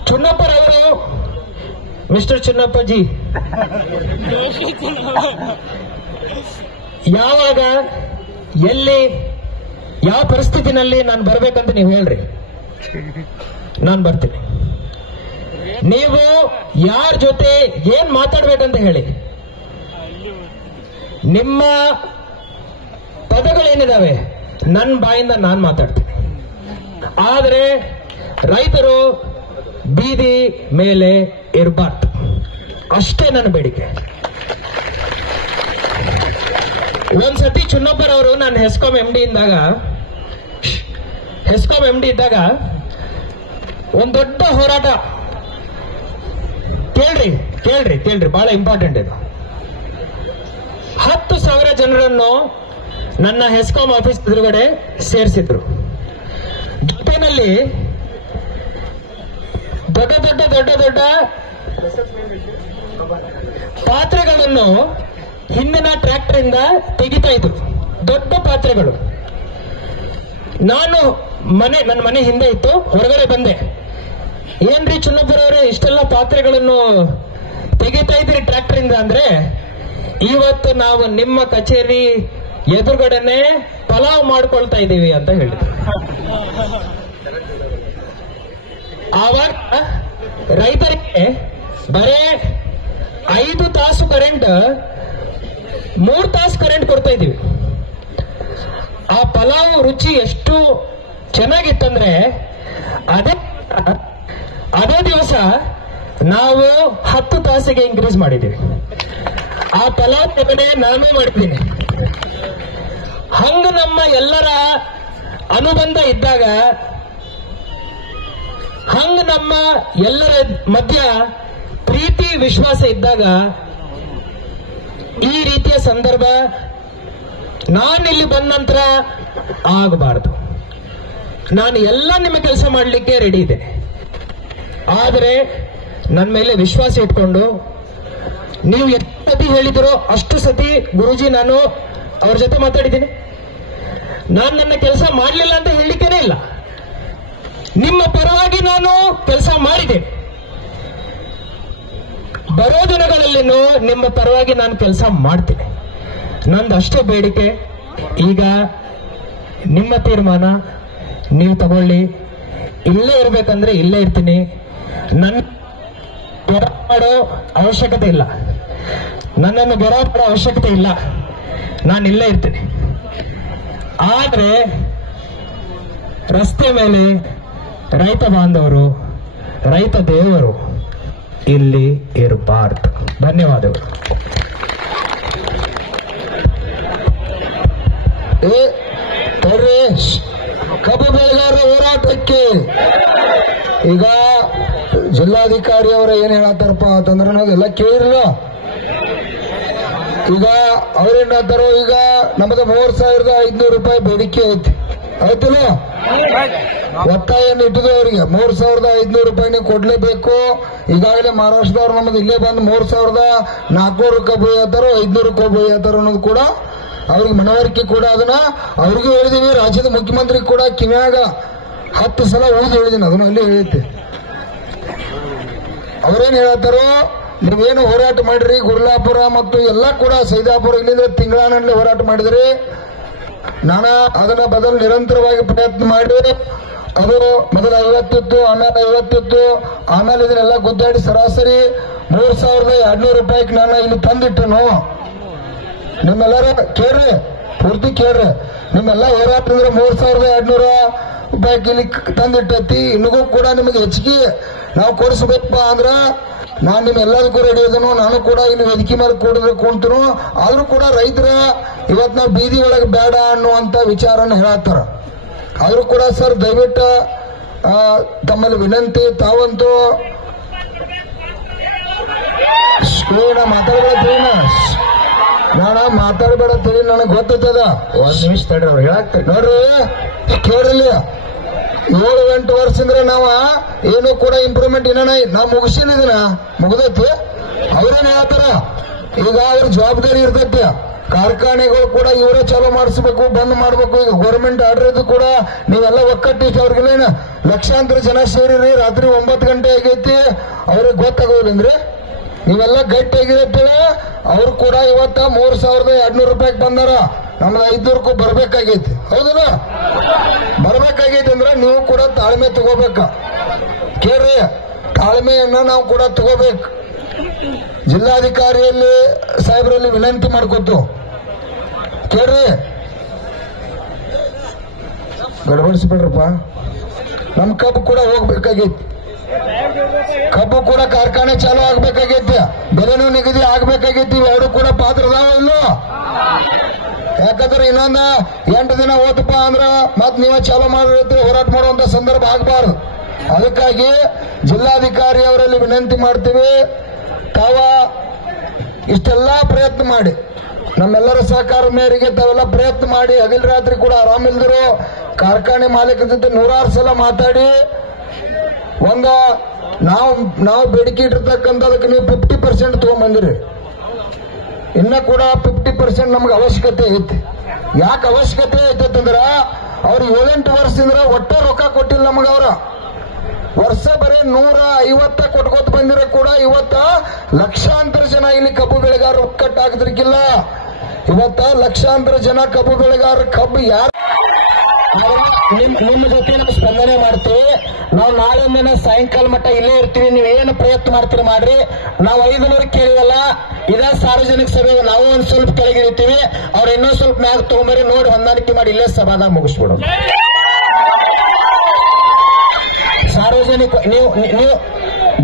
ಚುನ್ನಪ್ಪರವರು, ಮಿಸ್ಟರ್ ಚುನ್ನಪ್ಪಜಿ, ಯಾವಾಗ ಎಲ್ಲಿ ಯಾವ ಪರಿಸ್ಥಿತಿನಲ್ಲಿ ನಾನು ಬರ್ಬೇಕಂತ ನೀವು ಹೇಳ್ರಿ, ನಾನು ಬರ್ತೀನಿ. ನೀವು ಯಾರ ಜೊತೆ ಏನ್ ಮಾತಾಡ್ಬೇಕಂತ ಹೇಳಿ. ನಿಮ್ಮ ಪದಗಳೇನಿದಾವೆ ನನ್ನ ಬಾಯಿಂದ ನಾನು ಮಾತಾಡ್ತೀನಿ. ಆದರೆ ರೈತರು ಬೀದಿ ಮೇಲೆ ಇರಬಾರ್ದು, ಅಷ್ಟೇ ನನ್ನ ಬೇಡಿಕೆ. ಒಂದ್ಸತಿ ಚುನ್ನಪ್ಪರವರು ನಾನು ಹೆಸ್ಕಾಂ ಎಂ ಡಿ ಇದ್ದಾಗ ಒಂದ್ ದೊಡ್ಡ ಹೋರಾಟ, ಕೇಳ್ರಿ ಬಹಳ ಇಂಪಾರ್ಟೆಂಟ್ ಇದು. 10,000 ಜನರನ್ನು ನನ್ನ ಹೆಸ್ಕಾಂ ಆಫೀಸ್ ಎದುರುಗಡೆ ಸೇರಿಸಿದ್ರು. ಜೊತೆನಲ್ಲಿ ದೊಡ್ಡ ಪಾತ್ರೆಗಳನ್ನು ಹಿಂದಿನ ಟ್ರ್ಯಾಕ್ಟರ್ ಇಂದ ತೆಗಿತಾ ಇದ್ರು, ದೊಡ್ಡ ಪಾತ್ರೆಗಳು. ನನ್ನ ಮನೆ ಹಿಂದೆ ಇತ್ತು, ಹೊರಗಡೆ ಬಂದೆ. ಏನ್ರಿ ಚುನ್ನಪ್ಪರವರೇ ಇಷ್ಟೆಲ್ಲ ಪಾತ್ರೆಗಳನ್ನು ತೆಗಿತಾ ಇದ್ರಿ ಟ್ರ್ಯಾಕ್ಟರ್ ಇಂದ ಅಂದ್ರೆ, ಇವತ್ತು ನಾವು ನಿಮ್ಮ ಕಚೇರಿ ಎದುರುಗಡೆನೆ ಪಲಾವ್ ಮಾಡ್ಕೊಳ್ತಾ ಇದ್ದೀವಿ ಅಂತ ಹೇಳಿದ್ರು. ಆವಾಗ ರೈತರಿಗೆ ಬರೇ 5 ತಾಸು ಕರೆಂಟ್, 3 ತಾಸು ಕರೆಂಟ್ ಕೊಡ್ತಾ ಇದ್ದೀವಿ. ಆ ಪಲಾವ್ ರುಚಿ ಎಷ್ಟು ಚೆನ್ನಾಗಿತ್ತಂದ್ರೆ ಅದೇ ದಿವಸ ನಾವು 10 ತಾಸಿಗೆ ಇನ್ಕ್ರೀಸ್ ಮಾಡಿದ್ದೀವಿ. ಆ ಪಲಾವ್ ಸೇವನೆ ನಾನು ಮಾಡಿದ್ದೀನಿ. ಹಂಗ ನಮ್ಮ ಎಲ್ಲರ ಅನುಬಂಧ ಇದ್ದಾಗ, ಹಂಗ ನಮ್ಮ ಎಲ್ಲರ ಮಧ್ಯ ಪ್ರೀತಿ ವಿಶ್ವಾಸ ಇದ್ದಾಗ ಈ ರೀತಿಯ ಸಂದರ್ಭ ನಾನಿಲ್ಲಿ ಬಂದ ನಂತರ ಆಗಬಾರದು. ನಾನು ಎಲ್ಲ ನಿಮ್ಮ ಕೆಲಸ ಮಾಡಲಿಕ್ಕೆ ರೆಡಿ ಇದೆ. ಆದರೆ ನನ್ನ ಮೇಲೆ ವಿಶ್ವಾಸ ಇಟ್ಕೊಂಡು ನೀವು ಎಷ್ಟು ಸತಿ ಹೇಳಿದಿರೋ ಅಷ್ಟು ಸತಿ ಗುರೂಜಿ ನಾನು ಅವ್ರ ಜೊತೆ ಮಾತಾಡಿದ್ದೀನಿ. ನಾನು ನನ್ನ ಕೆಲಸ ಮಾಡಲಿಲ್ಲ ಅಂತ ಹೇಳಲಿಕ್ಕೇನೆ ಇಲ್ಲ. ನಿಮ್ಮ ಪರವಾಗಿ ನಾನು ಕೆಲಸ ಮಾಡಿದ್ದೇನೆ. ಬರೋ ದಿನಗಳಲ್ಲಿನೂ ನಿಮ್ಮ ಪರವಾಗಿ ನಾನು ಕೆಲಸ ಮಾಡ್ತೀನಿ. ನಂದು ಅಷ್ಟೇ ಬೇಡಿಕೆ. ಈಗ ನಿಮ್ಮ ತೀರ್ಮಾನ ನೀವು ತಗೊಳ್ಳಿ. ಇಲ್ಲೇ ಇರ್ಬೇಕಂದ್ರೆ ಇಲ್ಲೇ ಇರ್ತೀನಿ. ನನ್ನ ಗೆರ ಮಾಡೋ ಅವಶ್ಯಕತೆ ಇಲ್ಲ. ನನ್ನನ್ನು ಗೆರ ಮಾಡೋ ಅವಶ್ಯಕತೆ ಇಲ್ಲ. ನಾನು ಇಲ್ಲೇ ಇರ್ತೀನಿ. ಆದ್ರೆ ರಸ್ತೆ ಮೇಲೆ ರೈತ ಬಾಂಧವರು, ರೈತ ದೇವರು ಇಲ್ಲಿ ಇರಬಾರ್ದು. ಧನ್ಯವಾದಗಳು. ಕಬ್ಬು ಬೆಳೆಗಾರರ ಹೋರಾಟಕ್ಕೆ ಈಗ ಜಿಲ್ಲಾಧಿಕಾರಿ ಅವರ ಏನ್ ಹೇಳತ್ತಾರಪ್ಪ ಅಂತಂದ್ರೆ ನಾವೆಲ್ಲ ಕೇಳಿರಲ್ಲ. ಈಗ ಅವ್ರೇನ್ ಹೇಳ್ತಾರೋ, ಈಗ ನಮ್ಮದು 3,500 ರೂಪಾಯಿ ಬೇಡಿಕೆ ಐತಿ, ಆಯ್ತಿಲ್ಲ? ಒತ್ತಾಯನ್ನು ಇಟ್ಟಿದೆ ಅವರಿಗೆ 3,500 ರೂಪಾಯಿ ನೀವು ಕೊಡ್ಲೇಬೇಕು. ಈಗಾಗಲೇ ಮಹಾರಾಷ್ಟ್ರದವ್ರು ನಮ್ಮದು ಇಲ್ಲೇ ಬಂದು 3,400 ಕಬ್ಬು ಹೇಳ್ತಾರೋ 500 ಕಬ್ಬು ಹೇಳ್ತಾರೋ ಅನ್ನೋದು ಕೂಡ ಅವ್ರಿಗೆ ಮನವರಿಕೆ ಕೂಡ ಅದನ್ನ ಅವ್ರಿಗೂ ಹೇಳಿದೀವಿ. ರಾಜ್ಯದ ಮುಖ್ಯಮಂತ್ರಿ ಕೂಡ ಕಿವ್ಯಾಗ 10 ಸಲ ಓದಿ ಹೇಳಿದೀನಿ, ಅದನ್ನ ಅಲ್ಲಿ ಹೇಳಿದ್ದೆ. ಅವ್ರೇನ್ ಹೇಳ್ತಾರೋ, ನೀವೇನು ಹೋರಾಟ ಮಾಡಿರಿ ಗುರ್ಲಾಪುರ ಮತ್ತು ಎಲ್ಲ ಕೂಡ ಸೈದಾಪುರ ಇಲ್ಲಿಂದ ತಿಂಗಳಾನಲ್ಲಿ ಹೋರಾಟ ಮಾಡಿದ್ರಿ. ನಾನು ಅದನ್ನ ಬದಲು ನಿರಂತರವಾಗಿ ಪ್ರಯತ್ನ ಮಾಡಿ ಅದು ಮೊದಲು 50 ಇತ್ತು, ಆಮೇಲೆ 50 ಇತ್ತು, ಆಮೇಲೆ ಇದನ್ನೆಲ್ಲ ಗುದ್ದಾಡಿ ಸರಾಸರಿ 3,200 ರೂಪಾಯಿಗೆ ನಾನು ಇಲ್ಲಿ ತಂದಿಟ್ಟನು. ನಿಮ್ಮೆಲ್ಲರ ಕೇಳ್ರಿ, ಪೂರ್ತಿ ಕೇಳ್ರಿ. ನಿಮ್ಮೆಲ್ಲ ಹೋರಾಟ ಅಂದ್ರೆ 3,200 ರೂಪಾಯಿಗೆ ಇಲ್ಲಿ ತಂದಿಟ್ಟತಿ. ಇನ್ನಗೂ ಕೂಡ ನಿಮಗೆ ಹೆಚ್ಚಿಗೆ ನಾವು ಕೊಡಿಸ್ಬೇಕಪ್ಪ ಅಂದ್ರ ನಾನು ನಿಮ್ಮೆಲ್ಲದಕ್ಕೂ ರೆಡಿ ಇದನು. ನಾನು ಕೂಡ ಇಲ್ಲಿ ವೇದಿಕೆ ಮೇಲೆ ಕುಂತನು. ಆದ್ರೂ ಕೂಡ ರೈತರ ಇವತ್ತು ನಾವು ಬೀದಿ ಒಳಗೆ ಬೇಡ ಅನ್ನುವಂತ ವಿಚಾರನ ಹೇಳತ್ತಾರ. ಆದ್ರೂ ಕೂಡ ಸರ್ ದಯವಿಟ್ಟು ತಮ್ಮಲ್ಲಿ ವಿನಂತಿ, ತಾವಂತೂ ಮಾತಾಡಬೇಡ ತಿಳಿ ನನಗೆ ಗೊತ್ತದ. 1 ನಿಮಿಷ ತಡ್ರಿ, ಅವ್ರು ಹೇಳಾಕ್ತಾರೆ ನೋಡ್ರಿ. ಕೇಳಿಲ್ಲ, 7-8 ವರ್ಷದಿಂದ ನಾವು ಏನು ಕೂಡ ಇಂಪ್ರೂವ್ಮೆಂಟ್ ಏನ ನಾವು ಮುಗಿಸಿನ ಮುಗ್ದೈತಿ. ಅವ್ರೇನ್ ಹೇಳ್ತಾರ, ಈಗ ಅವ್ರ ಜವಾಬ್ದಾರಿ ಇರ್ತೈತಿ. ಕಾರ್ಖಾನೆಗಳು ಕೂಡ ಇವರೇ ಚಾಲೂ ಮಾಡಿಸ್ಬೇಕು, ಬಂದ್ ಮಾಡ್ಬೇಕು. ಈಗ ಗೌರ್ಮೆಂಟ್ ಆರ್ಡರ್ ಇದು ಕೂಡ ನೀವೆಲ್ಲ ಒಕ್ಕಟ್ಟಿಟ್ಟು ಅವ್ರಿಗೆಲ್ಲ ಲಕ್ಷಾಂತರ ಜನ ಸೇರಿರಿ. ರಾತ್ರಿ 9 ಗಂಟೆ ಆಗೈತಿ, ಅವ್ರಿಗೆ ಗೊತ್ತಾಗೋದಿಲ್ಲಂದ್ರೆ ನೀವೆಲ್ಲ ಗಟ್ಟಿಯಾಗಿರ್ತೇವೆ. ಅವ್ರು ಕೂಡ ಇವತ್ತ 3,200 ರೂಪಾಯಿಗೆ ಬಂದಾರ. ನಮ್ದು 500 ಬರ್ಬೇಕಾಗೈತಿ, ಹೌದಲ್ಲ? ಬರ್ಬೇಕಾಗೈತಿ ಅಂದ್ರೆ ನೀವು ಕೂಡ ತಾಳ್ಮೆ ತಗೋಬೇಕ. ಕೇಳ್ರಿ, ತಾಳ್ಮೆಯನ್ನ ನಾವು ಕೂಡ ತಗೋಬೇಕು. ಜಿಲ್ಲಾಧಿಕಾರಿಯಲ್ಲಿ ಸಾಹೇಬರಲ್ಲಿ ವಿನಂತಿ ಮಾಡ್ಕೊತು. ಕೇಳ್ರಿ, ಗಡಬಡಿಸ್ಬಿಡ್ರಪ್ಪ. ನಮ್ ಕಬ್ಬು ಕೂಡ ಹೋಗ್ಬೇಕಾಗೈತಿ. ಕಬ್ಬು ಕೂಡ ಕಾರ್ಖಾನೆ ಚಾಲೂ ಆಗ್ಬೇಕಾಗೈತಿ, ಬೆಲೆನೂ ನಿಗದಿ ಆಗ್ಬೇಕಾಗೈತಿ. ಇವೆರಡು ಕೂಡ ಪಾತ್ರದಾವ ಇಲ್ಲೋ? ಯಾಕಂದ್ರೆ ಇನ್ನೊಂದ 8 ದಿನ ಹೋತಪ್ಪ ಅಂದ್ರ ಮತ್ ನೀವ ಚಾಲೂ ಮಾಡಿರ್ತೀರಿ, ಹೋರಾಟ ಮಾಡುವಂತ ಸಂದರ್ಭ ಆಗಬಾರ್ದು. ಅದಕ್ಕಾಗಿ ಜಿಲ್ಲಾಧಿಕಾರಿ ಅವರಲ್ಲಿ ವಿನಂತಿ ಮಾಡ್ತೀವಿ, ತಾವ ಇಷ್ಟೆಲ್ಲಾ ಪ್ರಯತ್ನ ಮಾಡಿ, ನಮ್ಮೆಲ್ಲರ ಸಹಕಾರ ಮೇರೆಗೆ ತಾವೆಲ್ಲ ಪ್ರಯತ್ನ ಮಾಡಿ, ಹಗಲ್ ರಾತ್ರಿ ಕೂಡ ಆರಾಮಿಲ್ದಿರೋ ಕಾರ್ಖಾನೆ ಮಾಲೀಕರ ಜೊತೆ 100 ಸಲ ಮಾತಾಡಿ ನಾವು ಬೇಡಿಕೆ ಇಟ್ಟಿರ್ತಕ್ಕಂಥದಕ್ಕೆ ನೀವು 50% ತಗೊಂಡ್ಬಂದಿರಿ. ಇನ್ನ ಕೂಡ 50% ನಮ್ಗೆ ಅವಶ್ಯಕತೆ ಐತಿ. ಯಾಕೆ ಅವಶ್ಯಕತೆ ಐತಂದ್ರ ಅವ್ರು 7-8 ವರ್ಷದಿಂದ ಒಟ್ಟ ರೊಕ್ಕ ಕೊಟ್ಟಿಲ್ಲ ನಮಗ. ಅವ್ರ ವರ್ಷ ಬರೀ 150 ಕೊಟ್ಕೋತ ಬಂದಿರೋ ಕೂಡ ಇವತ್ತ ಲಕ್ಷಾಂತರ ಜನ ಇಲ್ಲಿ ಕಬ್ಬು ಬೆಳೆಗಾರರು ಒಕ್ಕಟ್ಟಾಗದ್ರಿಗಿಲ್ಲ. ಇವತ್ತ ಲಕ್ಷಾಂತರ ಜನ ಕಬ್ಬು ಬೆಳೆಗಾರರು ಕಬ್ಬು ಯಾರು ನಿಮ್ಮ ಜೊತೆ ನಾವು ಸ್ಪಂದನೆ ಮಾಡ್ತೀವಿ. ನಾವು ನಾಳೆ ದಿನ ಸಾಯಂಕಾಲ ಮಟ್ಟ ಇಲ್ಲೇ ಇರ್ತೀವಿ. ನೀವೇನು ಪ್ರಯತ್ನ ಮಾಡ್ತೀರಿ ಮಾಡ್ರಿ. ನಾವು 500 ಕೇಳಿವಲ್ಲ, ಇದೇ ಸಾರ್ವಜನಿಕ ಸಭೆ. ನಾವು ಒಂದ್ ಸ್ವಲ್ಪ ಕೆಳಗಿರ್ತೀವಿ, ಅವ್ರು ಇನ್ನೊಂದ್ ಸ್ವಲ್ಪ ಮ್ಯಾಗ ತಗೊಂಬರಿ, ನೋಡಿ ಹೊಂದಾಣಿಕೆ ಮಾಡಿ ಇಲ್ಲೇ ಸಭಾದಾಗ ಮುಗಿಸ್ಬಿಡೋದು. ಸಾರ್ವಜನಿಕ ನೀವು